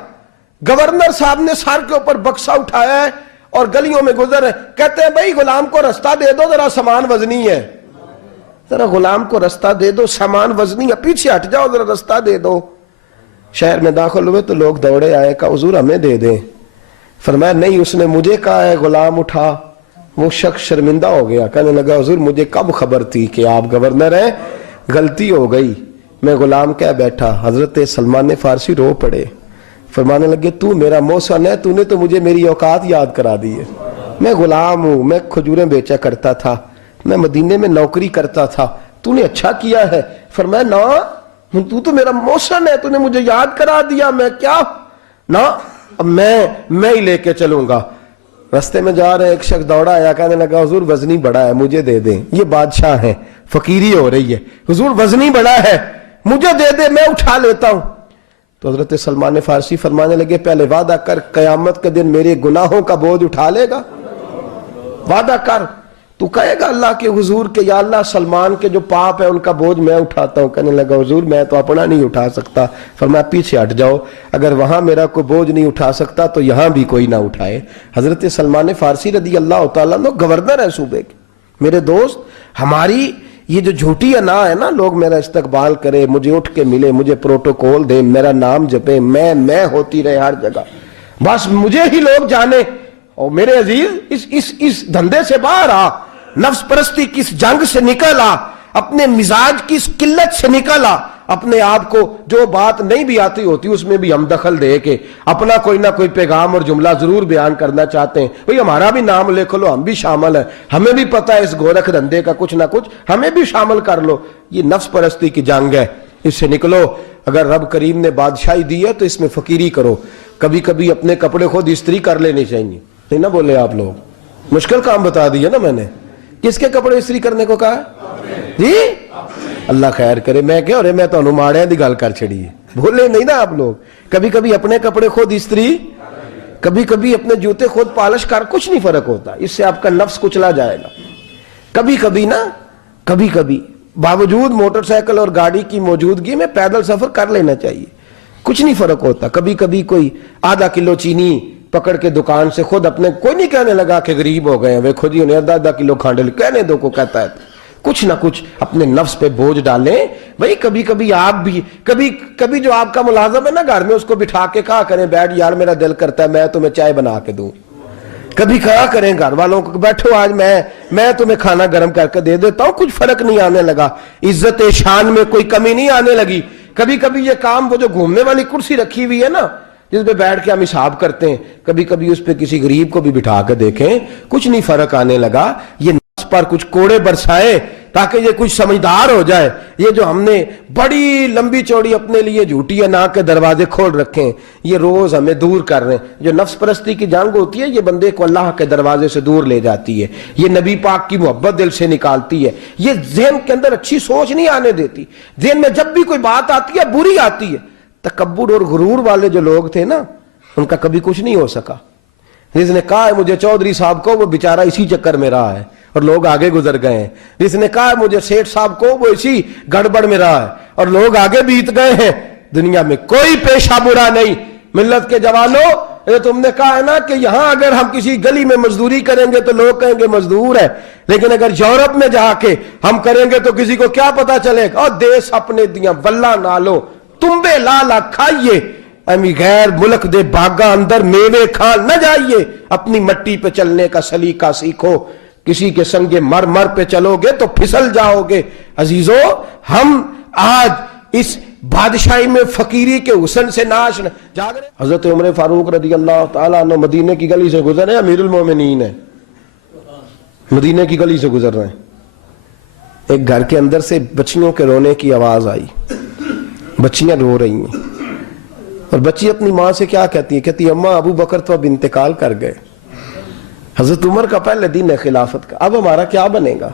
گورنر صاحب نے سر کے اوپر بکسا اٹھایا ہے اور گلیوں میں گزر ہے، کہتے ہیں بھائی غلام کو رستہ دے دو، ذرا سامان وزنی ہے، ذرا غلام کو رستہ دے دو، سامان وزنی ہے، پیچھے ہٹ جاؤ ذرا رستہ دے دو۔ شہر میں داخل ہوئے تو لوگ دوڑے آئے، کہا حضور ہمیں دے دیں۔ فرمایا نہیں، اس نے مجھے کہا ہے غلام اٹھا۔ وہ شخص شرمندہ ہو گیا، کہنے لگا حضور مجھے کب خبر تھی کہ آپ گورنر ہیں، غلطی ہو گئی، میں غلام کہہ بیٹھا۔ حضرت سلمان فارسی رو پڑے، فرمانے لگے تو میرا محسن ہے، تو نے تو مجھے میری اوقات یاد کرا دی ہے، میں غلام ہوں, میں کھجوریں بیچا کرتا تھا, میں مدینے میں نوکری کرتا تھا, تو نے اچھا کیا ہے. فرمایا نا, تو میرا محسن ہے, تو نے مجھے یاد کرا دیا, میں کیا نا, اب میں ہی لے کے چلوں گا. رستے میں جا رہے ایک شخص دوڑا آیا, کہنے لگا حضور وزنی بڑا ہے, مجھے دے دیں. یہ بادشاہ ہیں, فقیری ہو رہی ہے, حضور وزنی بڑا ہے, مجھے دے دے, میں اٹھا لیتا ہوں. تو حضرت سلمان فارسی فرمانے لگے پہلے وعدہ کر قیامت کے دن میرے گناہوں کا بوجھ اٹھا لے گا. وعدہ کر, تو کہے گا اللہ کے حضور کے یا اللہ سلمان کے جو پاپ ہے ان کا بوجھ میں اٹھاتا ہوں. کہنے لگا حضور میں تو اپنا نہیں اٹھا سکتا. فرمایا پیچھے ہٹ جاؤ, اگر وہاں میرا کوئی بوجھ نہیں اٹھا سکتا تو یہاں بھی کوئی نہ اٹھائے. حضرت سلمان فارسی رضی اللہ تعالیٰ عنہ گورنر ہے صوبے کے. میرے دوست, ہماری یہ جو جھوٹی انا ہے نا, لوگ میرا استقبال کرے, مجھے اٹھ کے ملے, مجھے پروٹوکول دے, میرا نام جپے, میں ہوتی رہے ہر جگہ, بس مجھے ہی لوگ جانے. اور میرے عزیز اس دھندے سے باہر آ, نفس پرستی کی اس جنگ سے نکل آ, اپنے مزاج کی اس قلت سے نکل آ, اپنے آپ کو جو بات نہیں بھی آتی ہوتی اس میں بھی ہم دخل دے کے اپنا کوئی نہ کوئی پیغام اور جملہ ضرور بیان کرنا چاہتے ہیں. بھئی ہمارا بھی نام لکھ لو, ہم بھی شامل ہیں, ہمیں بھی پتہ ہے اس گورکھ دھندے کا کچھ نہ کچھ, ہمیں بھی شامل کر لو. یہ نفس پرستی کی جنگ ہے, اس سے نکلو. اگر رب کریم نے بادشاہی دی ہے تو اس میں فقیری کرو. کبھی کبھی اپنے کپڑے خود استری کر لینے چاہیے. نہیں نہ بولے آپ لوگ, مشکل کام بتا دیا نا میں نے. کس کے کپڑے استری کرنے کو کہا جی؟ اللہ خیر کرے. میں کیا رہے, میں تو ماڑے دی گل کر چھڑی ہے, بولے نہیں نا آپ لوگ. کبھی کبھی اپنے کپڑے خود استری, کبھی کبھی اپنے جوتے خود پالش کر, کچھ نہیں فرق ہوتا, اس سے آپ کا نفس کچلا جائے گا. کبھی کبھی نا, کبھی کبھی باوجود موٹر سائیکل اور گاڑی کی موجودگی میں پیدل سفر کر لینا چاہیے, کچھ نہیں فرق ہوتا. کبھی کبھی کوئی آدھا کلو چینی پکڑ کے دکان سے خود اپنے, کوئی نہیں کہنے لگا کہ غریب ہو گئے ہیں, ویکھو جی انہیں آدھا کلو کھانڈے, کہنے دو کو کہتا ہے. کچھ نہ کچھ اپنے نفس پہ بوجھ ڈالیں. بھئی کبھی کبھی آپ بھی, کبھی جو آپ کا ملازم ہے نا گھر میں, اس کو بٹھا کے کہا کریں بیٹھ یار میرا دل کرتا ہے میں تمہیں چائے بنا کے دوں. کبھی کہا کریں گھر والوں کو بیٹھو آج میں تمہیں کھانا گرم کر کے دے دیتا ہوں, کچھ فرق نہیں آنے لگا, عزت شان میں کوئی کمی نہیں آنے لگی. کبھی کبھی یہ کام, وہ جو گھومنے والی کرسی رکھی ہوئی ہے نا جس پہ بیٹھ کے ہم حساب کرتے ہیں, کبھی کبھی اس پہ کسی غریب کو بھی بٹھا کے دیکھیں, کچھ نہیں فرق آنے لگا. یہ نفس پر کچھ کوڑے برسائے تاکہ یہ کچھ سمجھدار ہو جائے. یہ جو ہم نے بڑی لمبی چوڑی اپنے لیے جھوٹی انا کے دروازے کھول رکھے ہیں, یہ روز ہمیں دور کر رہے ہیں. جو نفس پرستی کی جنگ ہوتی ہے یہ بندے کو اللہ کے دروازے سے دور لے جاتی ہے, یہ نبی پاک کی محبت دل سے نکالتی ہے, یہ ذہن کے اندر اچھی سوچ نہیں آنے دیتی. ذہن میں جب بھی کوئی بات آتی ہے بری آتی ہے. تکبر اور غرور والے جو لوگ تھے نا, ان کا کبھی کچھ نہیں ہو سکا. جس نے کہا ہے مجھے چودھری صاحب کو, وہ بیچارہ اسی چکر میں رہا ہے اور لوگ آگے گزر گئے ہیں. جس نے کہا ہے مجھے سیٹھ صاحب کو, وہ اسی گڑبڑ میں رہا ہے اور لوگ آگے بیت گئے ہیں. دنیا میں کوئی پیشہ برا نہیں. ملت کے جوانوں, تم نے کہا ہے نا کہ یہاں اگر ہم کسی گلی میں مزدوری کریں گے تو لوگ کہیں گے مزدور ہے, لیکن اگر یورپ میں جا کے ہم کریں گے تو کسی کو کیا پتا چلے گا, اور دیس اپنے دیاں واللہ نالو تمبے لالا کھائیے, امی غیر ملک دے باغاں اندر میوے کھان نہ جائیے. اپنی مٹی پہ چلنے کا سلیقہ سیکھو, کسی کے سنگ مر پہ چلو گے تو پھسل جاؤ گے. عزیزو, ہم آج اس بادشاہی میں فقیری کے حسن سے ناش جاگ رہے. حضرت عمر فاروق رضی اللہ تعالیٰ عنہ مدینے کی گلی سے گزر رہے ہیں, امیر المومنین ہے, مدینے کی گلی سے گزر رہے ہیں. ایک گھر کے اندر سے بچیوں کے رونے کی آواز آئی, بچیاں رو رہی ہیں, اور بچی اپنی ماں سے کیا کہتی ہے, کہتی ہے اماں ابو بکر تو اب انتقال کر گئے. حضرت عمر کا پہلے دن ہے خلافت کا, اب ہمارا کیا بنے گا,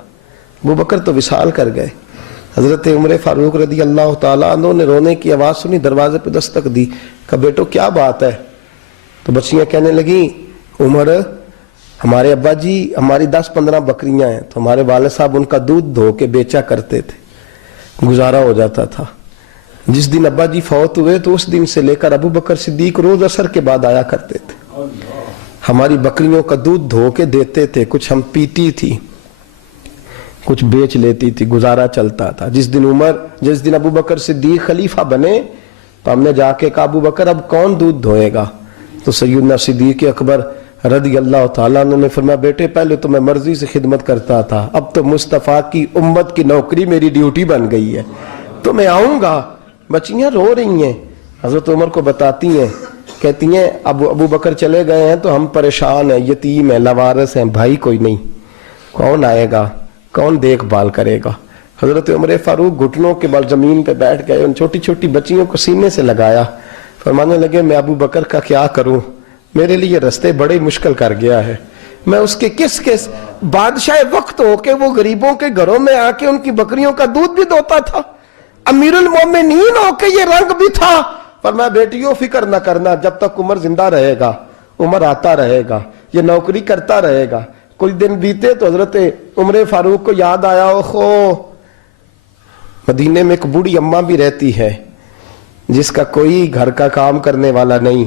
ابو بکر تو وصال کر گئے. حضرت عمر فاروق رضی اللہ تعالیٰ عنہ نے رونے کی آواز سنی, دروازے پہ دستک دی, کہا بیٹو کیا بات ہے. تو بچیاں کہنے لگیں عمر ہمارے ابا جی, ہماری 10-15 بکریاں ہیں, تو ہمارے والد صاحب ان کا دودھ دھو کے بیچا کرتے تھے, گزارا ہو جاتا تھا. جس دن ابا جی فوت ہوئے تو اس دن سے لے کر ابو بکر صدیق روز عصر کے بعد آیا کرتے تھے, ہماری بکریوں کا دودھ دھو کے دیتے تھے, کچھ ہم پیتی تھی, کچھ بیچ لیتی تھی, گزارا چلتا تھا. جس دن ابو بکر صدیق خلیفہ بنے تو ہم نے جا کے کہا ابو بکر اب کون دودھ دھوئے گا, تو سیدنا صدیق اکبر رضی اللہ تعالیٰ عنہ نے فرمایا بیٹے پہلے تو میں مرضی سے خدمت کرتا تھا, اب تو مصطفیٰ کی امت کی نوکری میری ڈیوٹی بن گئی ہے, تو میں آؤں گا. بچیاں رو رہی ہیں, حضرت عمر کو بتاتی ہیں کہتی ہیں ابو بکر چلے گئے ہیں تو ہم پریشان ہیں، یتیم ہیں، لاوارث ہیں، بھائی کوئی نہیں، کون آئے گا، کون دیکھ بھال کرے گا؟ حضرت عمر فاروق گھٹنوں کے بل زمین پہ بیٹھ گئے، ان چھوٹی چھوٹی بچیوں کو سینے سے لگایا، فرمانے لگے میں ابو بکر کا کیا کروں، میرے لیے رستے بڑے مشکل کر گیا ہے، میں اس کے کس بادشاہ وقت ہو کے وہ غریبوں کے گھروں میں آ کے ان کی بکریوں کا دودھ بھی دوتا تھا، امیر المومنین ہو کے یہ رنگ بھی تھا۔ فرمایا بیٹیوں فکر نہ کرنا، جب تک عمر زندہ رہے گا، عمر آتا رہے گا، یہ نوکری کرتا رہے گا۔ کچھ دن بیتے تو حضرت عمر فاروق کو یاد آیا، اوہو مدینے میں ایک بوڑھی اماں بھی رہتی ہے جس کا کوئی گھر کا کام کرنے والا نہیں،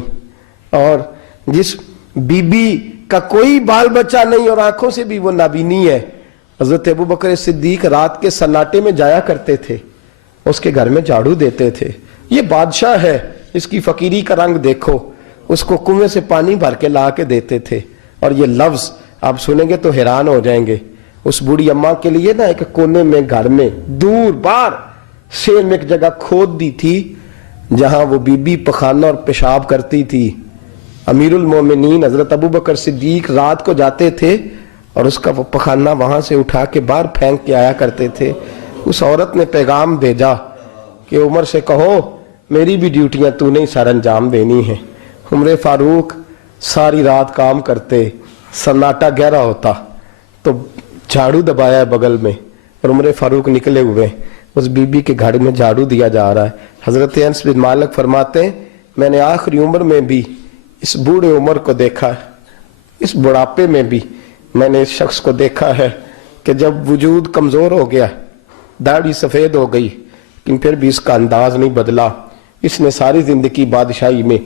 اور جس بی بی کا کوئی بال بچہ نہیں، اور آنکھوں سے بھی وہ نابینی ہے۔ حضرت ابو بکر صدیق رات کے سناٹے میں جایا کرتے تھے، اس کے گھر میں جھاڑو دیتے تھے۔ یہ بادشاہ ہے، اس کی فقیری کا رنگ دیکھو، اس کو کنویں سے پانی بھر کے لا کے دیتے تھے۔ اور یہ لفظ آپ سنیں گے تو حیران ہو جائیں گے۔ اس بوڑھی اماں کے لیے نا ایک کونے میں گھر میں دور بار سین میں ایک جگہ کھود دی تھی جہاں وہ بی بی پخانہ اور پیشاب کرتی تھی۔ امیر المومنین حضرت ابو بکر صدیق رات کو جاتے تھے اور اس کا وہ پخانہ وہاں سے اٹھا کے باہر پھینک کے آیا کرتے تھے۔ اس عورت نے پیغام بھیجا کہ عمر سے کہو میری بھی ڈیوٹیاں تو نے سر انجام دینی ہیں۔ عمر فاروق ساری رات کام کرتے، سناٹا گہرا ہوتا تو جھاڑو دبایا ہے بغل میں، اور عمر فاروق نکلے ہوئے اس بی بی کے گھر میں جھاڑو دیا جا رہا ہے۔ حضرت انس بن مالک فرماتے ہیں میں نے آخری عمر میں بھی اس بوڑھے عمر کو دیکھا ہے، اس بڑھاپے میں بھی میں نے اس شخص کو دیکھا ہے کہ جب وجود کمزور ہو گیا، داڑھی سفید ہو گئی، لیکن پھر بھی اس کا انداز نہیں بدلا۔ اس نے ساری زندگی بادشاہی میں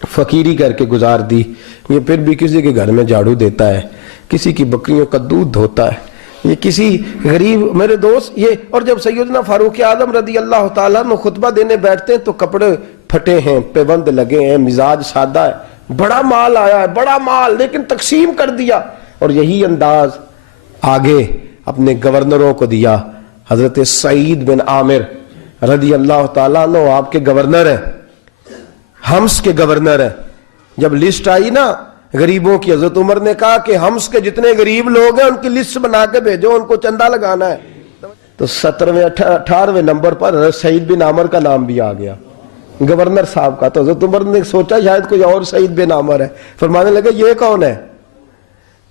فقیری کر کے گزار دی، یہ پھر بھی کسی کے گھر میں جھاڑو دیتا ہے، کسی کی بکریوں کا دودھ دھوتا ہے، یہ کسی غریب میرے دوست یہ۔ اور جب سیدنا فاروق اعظم رضی اللہ تعالیٰ عنہ خطبہ دینے بیٹھتے ہیں تو کپڑے پھٹے ہیں، پیبند لگے ہیں، مزاج سادہ ہے، بڑا مال آیا ہے، بڑا مال، لیکن تقسیم کر دیا۔ اور یہی انداز آگے اپنے گورنروں کو دیا۔ حضرت سعید بن عامر رضی اللہ تعالیٰ عنہ آپ کے گورنر ہیں، حمص کے گورنر ہیں۔ جب لسٹ آئی نا غریبوں کی، حضرت عمر نے کہا کہ حمص کے جتنے غریب لوگ ہیں ان کی لسٹ بنا کے بھیجو، ان کو چندہ لگانا ہے۔ تو 17ویں 18ویں نمبر پر حضرت سعید بن عامر کا نام بھی آ گیا، گورنر صاحب کا۔ تو حضرت عمر نے سوچا شاید کوئی اور سعید بن عامر ہے، فرمانے لگے یہ کون ہے؟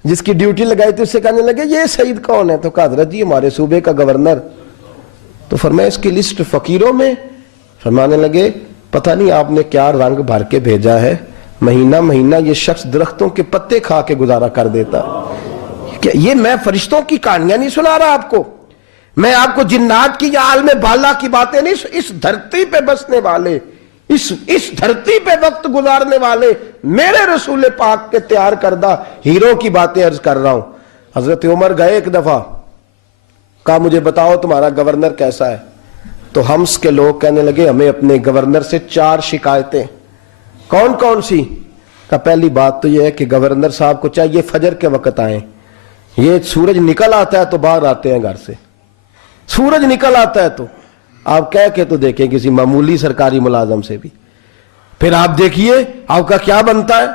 جس کی ڈیوٹی لگائی تھی اس سے کہنے لگے یہ سعید کون ہے؟ تو کہا حضرت جی ہمارے صوبے کا گورنر۔ تو فرمایا اس کی لسٹ فقیروں میں؟ فرمانے لگے پتہ نہیں آپ نے کیا رنگ بھر کے بھیجا ہے، مہینہ مہینہ یہ شخص درختوں کے پتے کھا کے گزارا کر دیتا ہے۔ یہ میں فرشتوں کی کہانیاں نہیں سنا رہا آپ کو، میں آپ کو جنات کی یا عالم بالا کی باتیں نہیں، اس دھرتی پہ بسنے والے، اس دھرتی پہ وقت گزارنے والے میرے رسول پاک کے تیار کردہ ہیروں کی باتیں عرض کر رہا ہوں۔ حضرت عمر گئے ایک دفعہ، کہا مجھے بتاؤ تمہارا گورنر کیسا ہے؟ تو حمص کے لوگ کہنے لگے ہمیں اپنے گورنر سے 4 شکایتیں۔ کون کون سی؟ کہا پہلی بات تو یہ ہے کہ گورنر صاحب کو چاہیے فجر کے وقت آئیں، یہ سورج نکل آتا ہے تو باہر آتے ہیں گھر سے، سورج نکل آتا ہے تو آپ کہہ کے تو دیکھیں کسی معمولی سرکاری ملازم سے بھی، پھر آپ دیکھیے آپ کا کیا بنتا ہے۔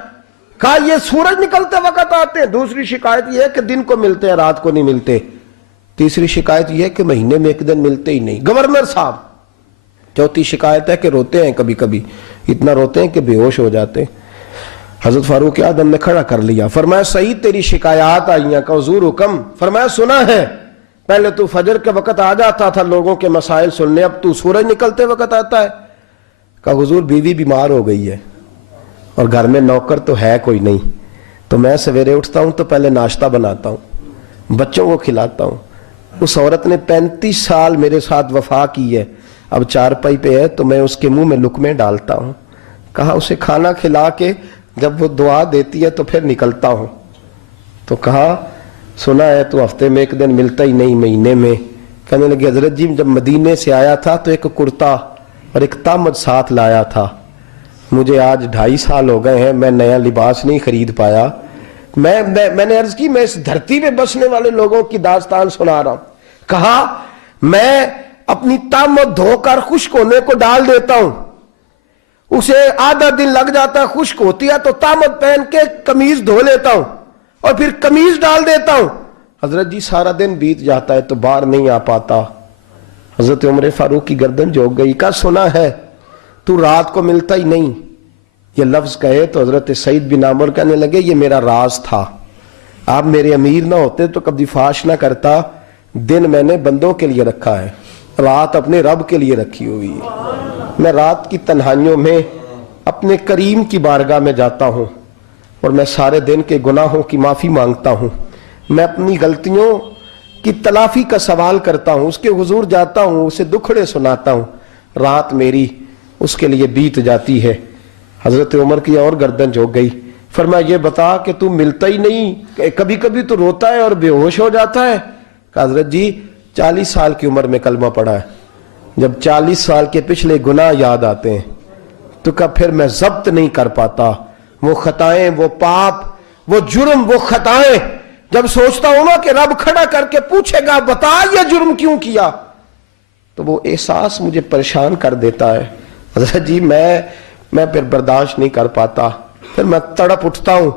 کہا یہ سورج نکلتے وقت آتے ہیں۔ دوسری شکایت یہ ہے کہ دن کو ملتے ہیں رات کو نہیں ملتے۔ تیسری شکایت یہ ہے کہ مہینے میں ایک دن ملتے ہی نہیں گورنر صاحب۔ چوتھی شکایت ہے کہ روتے ہیں، کبھی کبھی اتنا روتے ہیں کہ بے ہوش ہو جاتے ہیں۔ حضرت فاروق اعظم نے کھڑا کر لیا، فرمایا سعید تیری شکایات آئی ہیں، کہ حضور حکم۔ فرمایا سنا ہے، پہلے تو فجر کے وقت آ جاتا تھا لوگوں کے مسائل سننے، اب تو سورج نکلتے وقت آتا ہے۔ کہا حضور بیوی بیمار ہو گئی ہے اور گھر میں نوکر تو ہے کوئی نہیں، تو میں سویرے اٹھتا ہوں تو پہلے ناشتہ بناتا ہوں، بچوں کو کھلاتا ہوں۔ اس عورت نے 35 سال میرے ساتھ وفا کی ہے، اب چارپائی پہ ہے تو میں اس کے منہ میں لقمے ڈالتا ہوں۔ کہا اسے کھانا کھلا کے جب وہ دعا دیتی ہے تو پھر نکلتا ہوں۔ تو کہا سنا ہے تو ہفتے میں ایک دن ملتا ہی نہیں، مہینے میں۔ کہنے لگے حضرت جی جب مدینے سے آیا تھا تو ایک کرتا اور ایک تامد ساتھ لایا تھا، مجھے آج 2.5 سال ہو گئے ہیں، میں نیا لباس نہیں خرید پایا۔ میں نے عرض کی میں اس دھرتی پہ بسنے والے لوگوں کی داستان سنا رہا ہوں۔ کہا میں اپنی تامد دھو کر خشک ہونے کو ڈال دیتا ہوں، اسے آدھا دن لگ جاتا ہے، خشک ہوتی ہے تو تامت پہن کے قمیض دھو لیتا ہوں اور پھر قمیض ڈال دیتا ہوں. حضرت جی سارا دن بیت جاتا ہے تو باہر نہیں آ پاتا. حضرت عمر فاروق کی گردن جھک گئی. کہا سنا ہے تو رات کو ملتا ہی نہیں. یہ لفظ کہے تو حضرت سعید بن عامر کہنے لگے یہ میرا راز تھا، آپ میرے امیر نہ ہوتے تو کبھی فاش نہ کرتا. دن میں نے بندوں کے لیے رکھا ہے، رات اپنے رب کے لیے رکھی ہوئی ہے. میں رات کی تنہائیوں میں اپنے کریم کی بارگاہ میں جاتا ہوں اور میں سارے دن کے گناہوں کی معافی مانگتا ہوں. میں اپنی غلطیوں کی تلافی کا سوال کرتا ہوں، اس کے حضور جاتا ہوں، اسے دکھڑے سناتا ہوں. رات میری اس کے لیے بیت جاتی ہے. حضرت عمر کی اور گردن جھک گئی. فرمایا یہ بتا کہ تو ملتا ہی نہیں، کبھی کبھی تو روتا ہے اور بے ہوش ہو جاتا ہے. کہ حضرت جی 40 سال کی عمر میں کلمہ پڑھا ہے، جب 40 سال کے پچھلے گناہ یاد آتے ہیں تو کب پھر میں ضبط نہیں کر پاتا. وہ خطائیں، وہ پاپ، وہ جرم، وہ خطائیں جب سوچتا ہوں نا کہ رب کھڑا کر کے پوچھے گا بتا یہ جرم کیوں کیا، تو وہ احساس مجھے پریشان کر دیتا ہے. حضرت جی میں پھر برداشت نہیں کر پاتا، پھر میں تڑپ اٹھتا ہوں،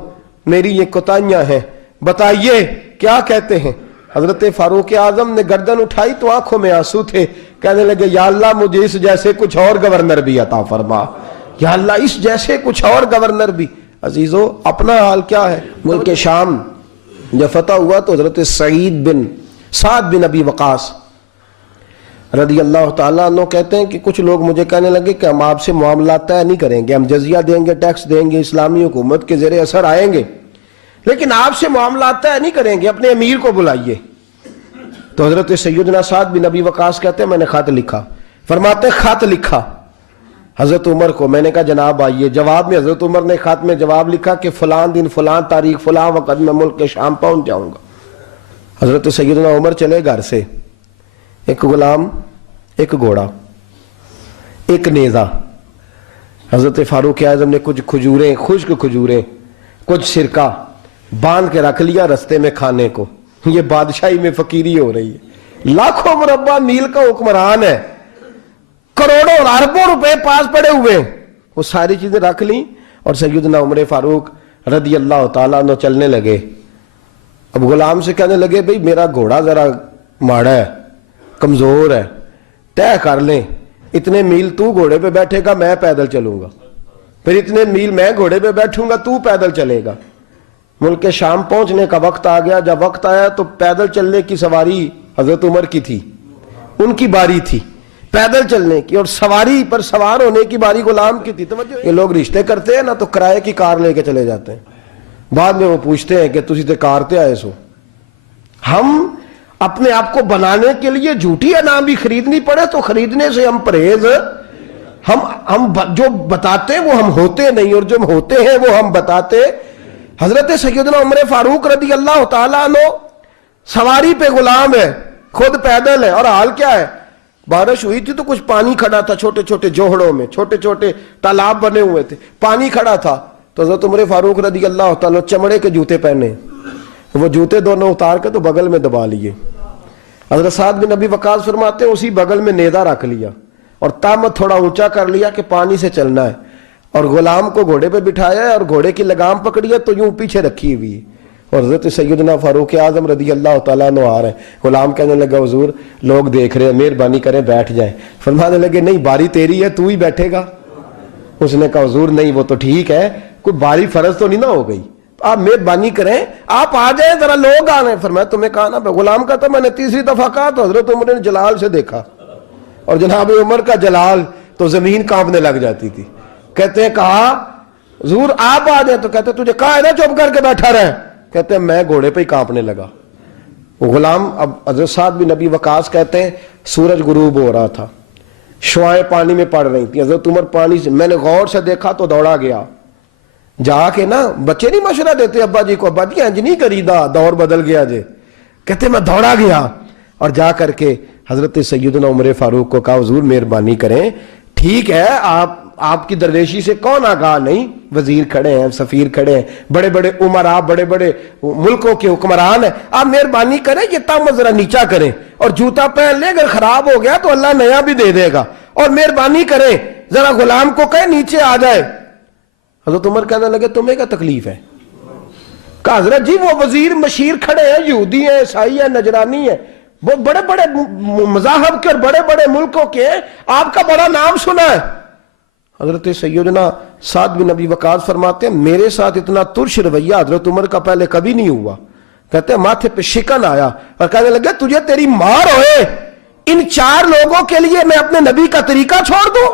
میری یہ کوتاہیاں ہیں، بتائیے کیا کہتے ہیں. حضرت فاروق اعظم نے گردن اٹھائی تو آنکھوں میں آنسو تھے. کہنے لگے یا اللہ مجھے اس جیسے کچھ اور گورنر بھی عطا فرما، یا اللہ اس جیسے کچھ اور گورنر بھی. عزیزو اپنا حال کیا ہے. ملک شام جب فتح ہوا تو حضرت سعد بن ابی وقاص رضی اللہ تعالیٰ عنہ کہتے ہیں کہ کچھ لوگ مجھے کہنے لگے کہ ہم آپ سے معاملات طے نہیں کریں گے، ہم جزیہ دیں گے، ٹیکس دیں گے، اسلامی حکومت کے زیر اثر آئیں گے، لیکن آپ سے معاملات طے نہیں کریں گے، اپنے امیر کو بلائیے. تو حضرت سیدنا سعد بن ابی وقاص کہتے ہیں میں نے خط لکھا. فرماتے خط لکھا حضرت عمر کو. میں نے کہا جناب آئیے. جواب میں حضرت عمر نے خط میں جواب لکھا کہ فلاں دن فلاں تاریخ فلاں وقت میں ملک شام پہنچ جاؤں گا. حضرت سیدنا عمر چلے گھر سے، ایک غلام، ایک گھوڑا، ایک نیزہ. حضرت فاروق اعظم نے کچھ کھجوریں، خشک کھجوریں، کچھ سرکہ باندھ کے رکھ لیا رستے میں کھانے کو. یہ بادشاہی میں فقیری ہو رہی ہے. لاکھوں مربع میل کا حکمران ہے، کروڑوں اور اربوں روپے پاس پڑے ہوئے، وہ ساری چیزیں رکھ لیں اور سیدنا عمر فاروق رضی اللہ تعالیٰ عنہ چلنے لگے. اب غلام سے کہنے لگے بھئی میرا گھوڑا ذرا ماڑا ہے، کمزور ہے، طے کر لیں اتنے میل تو گھوڑے پہ بیٹھے گا، میں پیدل چلوں گا، پھر اتنے میل میں گھوڑے پہ بیٹھوں گا، تو پیدل چلے گا. ملک شام پہنچنے کا وقت آ گیا. جب وقت آیا تو پیدل چلنے کی سواری حضرت عمر کی تھی، ان کی باری تھی پیدل چلنے کی، اور سواری پر سوار ہونے کی باری غلام کی تھی. توجہ، یہ لوگ رشتے کرتے ہیں نا تو کرائے کی کار لے کے چلے جاتے ہیں، بعد میں وہ پوچھتے ہیں کہ تسی تے کار تے آئے سو. ہم اپنے آپ کو بنانے کے لیے جھوٹی انعام بھی خریدنی پڑے تو خریدنے سے ہم پرہیز. ہم جو بتاتے ہیں وہ ہم ہوتے نہیں، اور جو ہم ہوتے ہیں وہ ہم بتاتے. حضرت سیدنا عمر فاروق رضی اللہ تعالیٰ عنہ سواری پہ غلام ہے، خود پیدل ہے، اور حال کیا ہے، بارش ہوئی تھی تو کچھ پانی کھڑا تھا، چھوٹے چھوٹے جوہڑوں میں چھوٹے چھوٹے تالاب بنے ہوئے تھے، پانی کھڑا تھا. تو حضرت عمر فاروق رضی اللہ تعالیٰ چمڑے کے جوتے پہنے، وہ جوتے دونوں اتار کے تو بغل میں دبا لیے. حضرت سعد بن ابی وقاص فرماتے ہیں اسی بغل میں نیزہ رکھ لیا اور تامت تھوڑا اونچا کر لیا کہ پانی سے چلنا ہے، اور غلام کو گھوڑے پہ بٹھایا ہے اور گھوڑے کی لگام پکڑی ہے تو یوں پیچھے رکھی ہوئی ہے. اور حضرت سیدنا فاروق اعظم رضی اللہ تعالیٰ عنہ آ رہے ہیں. غلام کہنے لگا حضور لوگ دیکھ رہے ہیں، مہربانی کریں بیٹھ جائیں. فرمانے لگے نہیں باری تیری ہے، تو ہی بیٹھے گا. اس نے کہا حضور نہیں وہ تو ٹھیک ہے، کوئی باری فرض تو نہیں نہ ہو گئی، آپ مہربانی کریں آپ آ جائیں، ذرا لوگ آ رہے ہیں. فرمایا تمہیں کہا نا. غلام کا تو میں نے تیسری دفعہ کہا تو حضرت عمر نے جلال سے دیکھا، اور جناب عمر کا جلال تو زمین کانپنے لگ جاتی تھی. کہتے ہیں کہا حضور آپ آ جائیں، تو کہتے تجھے کہا ہے نا چپ کر کے بیٹھا رہے. کہتے ہیں میں گھوڑے پہ ہی کانپنے لگا. غلام اب حضرت سعد بن ابی وقاص کہتے ہیں سورج غروب ہو رہا تھا، شعائیں پانی میں پڑ رہی تھی. حضرت عمر پانی سے، میں نے غور سے دیکھا تو دوڑا گیا. جا کے نا بچے نہیں مشورہ دیتے ابا جی کو، ابا جی انج نہیں کری دا، دور بدل گیا جے. کہتے میں دوڑا گیا اور جا کر کے حضرت سیدنا عمر فاروق کو کہا حضور مہربانی کریں، ٹھیک ہے آپ کی درویشی سے کون آگاہ نہیں، وزیر کھڑے ہیں، سفیر کھڑے ہیں، بڑے بڑے عمرا، بڑے بڑے ملکوں کے حکمران ہیں، آپ مہربانی کریں یہ تامت ذرا نیچا کریں اور جوتا پہن لیں، اگر خراب ہو گیا تو اللہ نیا بھی دے دے گا، اور مہربانی کریں ذرا غلام کو کہے نیچے آ جائے. حضرت عمر کہنے لگے تمہیں کیا تکلیف ہے؟ کہا حضرت جی وہ وزیر مشیر کھڑے ہیں، یہودی ہیں، عیسائی ہیں، نجرانی ہیں، وہ بڑے بڑے مذاہب کے اور بڑے بڑے ملکوں کے ہیں، آپ کا بڑا نام سنا ہے. حضرت سیدنا سعد بن ابی وقاص فرماتے ہیں میرے ساتھ اتنا ترش رویہ حضرت عمر کا پہلے کبھی نہیں ہوا. کہتے ہیں ماتھے پہ شکن آیا اور کہنے لگے تجھے تیری مار ہوئے، ان 4 لوگوں کے لیے میں اپنے نبی کا طریقہ چھوڑ دوں؟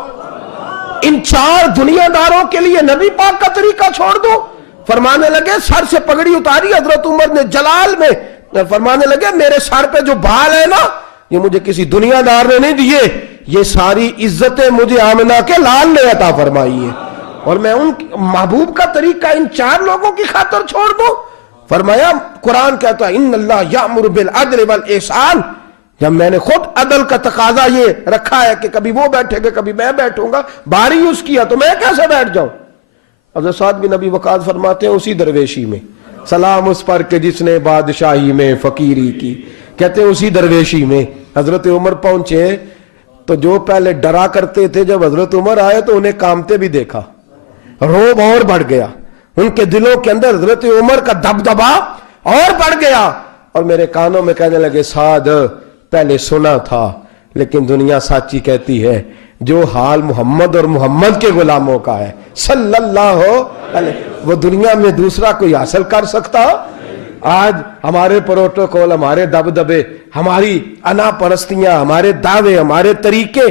ان 4 دنیا داروں کے لیے نبی پاک کا طریقہ چھوڑ دوں؟ فرمانے لگے سر سے پگڑی اتاری حضرت عمر نے جلال میں، فرمانے لگے میرے سر پہ جو بال ہے نا یہ مجھے کسی دنیا دار نے نہیں دیے، یہ ساری عزتیں مجھے آمنہ کے لال نے عطا فرمائی ہے، اور میں ان محبوب کا طریقہ ان 4 لوگوں کی خاطر چھوڑ دوں؟ فرمایا قرآن کہتا ہے ان اللہ یأمر بالعدل والاحسان. جب میں نے خود عدل کا تقاضا یہ رکھا ہے کہ کبھی وہ بیٹھے گا کبھی میں بیٹھوں گا، باری اس کیا تو میں کیسے بیٹھ جاؤں؟ حضرت سعد بن ابی وقاص فرماتے ہیں اسی درویشی میں سلام اس پر کہ جس نے بادشاہی میں فقیری کی. کہتے ہیں اسی درویشی میں حضرت عمر پہنچے تو جو پہلے ڈرا کرتے تھے جب حضرت عمر آئے تو انہیں کامتے بھی دیکھا، روب اور بڑھ گیا، ان کے دلوں کے اندر حضرت عمر کا دبدبا اور بڑھ گیا، اور میرے کانوں میں کہنے لگے سعد پہلے سنا تھا لیکن دنیا سچی کہتی ہے جو حال محمد اور محمد کے غلاموں کا ہے صلی اللہ علیہ وہ دنیا میں دوسرا کوئی حاصل کر سکتا؟ آج ہمارے پروٹوکول، ہمارے دبدبے، ہماری انا پرستیاں، ہمارے دعوے، ہمارے طریقے،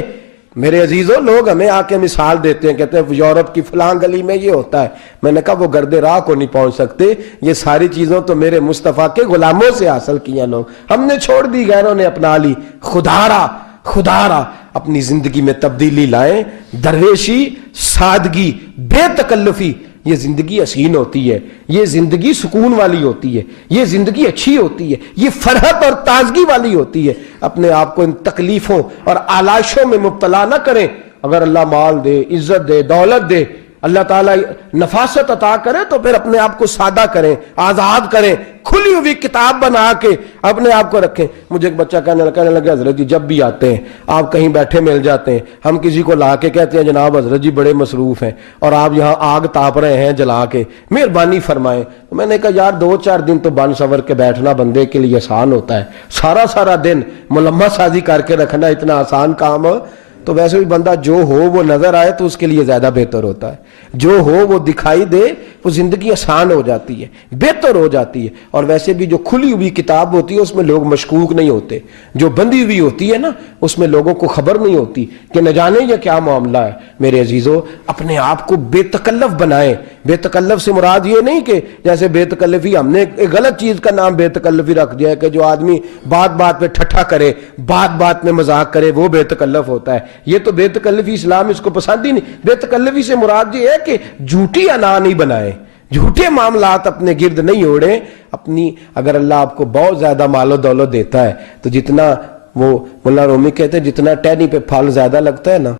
میرے عزیزوں لوگ ہمیں آ کے مثال دیتے ہیں، کہتے ہیں یورپ کی فلاں گلی میں یہ ہوتا ہے. میں نے کہا وہ گرد راہ کو نہیں پہنچ سکتے، یہ ساری چیزوں تو میرے مصطفیٰ کے غلاموں سے حاصل کیا لوگ، ہم نے چھوڑ دی، غیروں نے اپنا لی. خدا را اپنی زندگی میں تبدیلی لائیں. درویشی، سادگی، بے تکلفی، یہ زندگی حسین ہوتی ہے، یہ زندگی سکون والی ہوتی ہے، یہ زندگی اچھی ہوتی ہے، یہ فرحت اور تازگی والی ہوتی ہے. اپنے آپ کو ان تکلیفوں اور آلائشوں میں مبتلا نہ کریں. اگر اللہ مال دے، عزت دے، دولت دے، اللہ تعالیٰ نفاست عطا کرے تو پھر اپنے آپ کو سادہ کریں، آزاد کریں، کھلی ہوئی کتاب بنا کے اپنے آپ کو رکھیں. مجھے ایک بچہ کہنے لگا حضرت جی جب بھی آتے ہیں آپ کہیں بیٹھے مل جاتے ہیں، ہم کسی کو لا کے کہتے ہیں جناب حضرت جی بڑے مصروف ہیں اور آپ یہاں آگ تاپ رہے ہیں جلا کے، مہربانی فرمائیں. تو میں نے کہا یار 2-4 دن تو بن سور کے بیٹھنا بندے کے لیے آسان ہوتا ہے، سارا دن ملمہ سازی کر کے رکھنا اتنا آسان کام ہو تو ویسے بھی بندہ جو ہو وہ نظر آئے تو اس کے لیے زیادہ بہتر ہوتا ہے، جو ہو وہ دکھائی دے وہ زندگی آسان ہو جاتی ہے، بہتر ہو جاتی ہے. اور ویسے بھی جو کھلی ہوئی کتاب ہوتی ہے اس میں لوگ مشکوک نہیں ہوتے، جو بندی ہوئی ہوتی ہے نا اس میں لوگوں کو خبر نہیں ہوتی کہ نہ جانے یہ کیا معاملہ ہے. میرے عزیزوں اپنے آپ کو بے تکلف بنائیں. بے تکلف سے مراد یہ نہیں کہ جیسے بے تکلفی ہم نے ایک غلط چیز کا نام بے تکلفی رکھ دیا ہے کہ جو آدمی بات پہ ٹھٹھا کرے، بات میں مذاق کرے وہ بے تکلف ہوتا ہے. یہ تو بے تکلفی اسلام اس کو پسند ہی نہیں. بے تکلفی سے مراد یہ ہے کہ جھوٹی انا نہیں بنائے، جھوٹے معاملات اپنے گرد نہیں اوڑے. اپنی اگر اللہ آپ کو بہت زیادہ مال و دولت دیتا ہے تو جتنا وہ مولانا رومی کہتے ہیں جتنا ٹہنی پہ پھل زیادہ لگتا ہے نا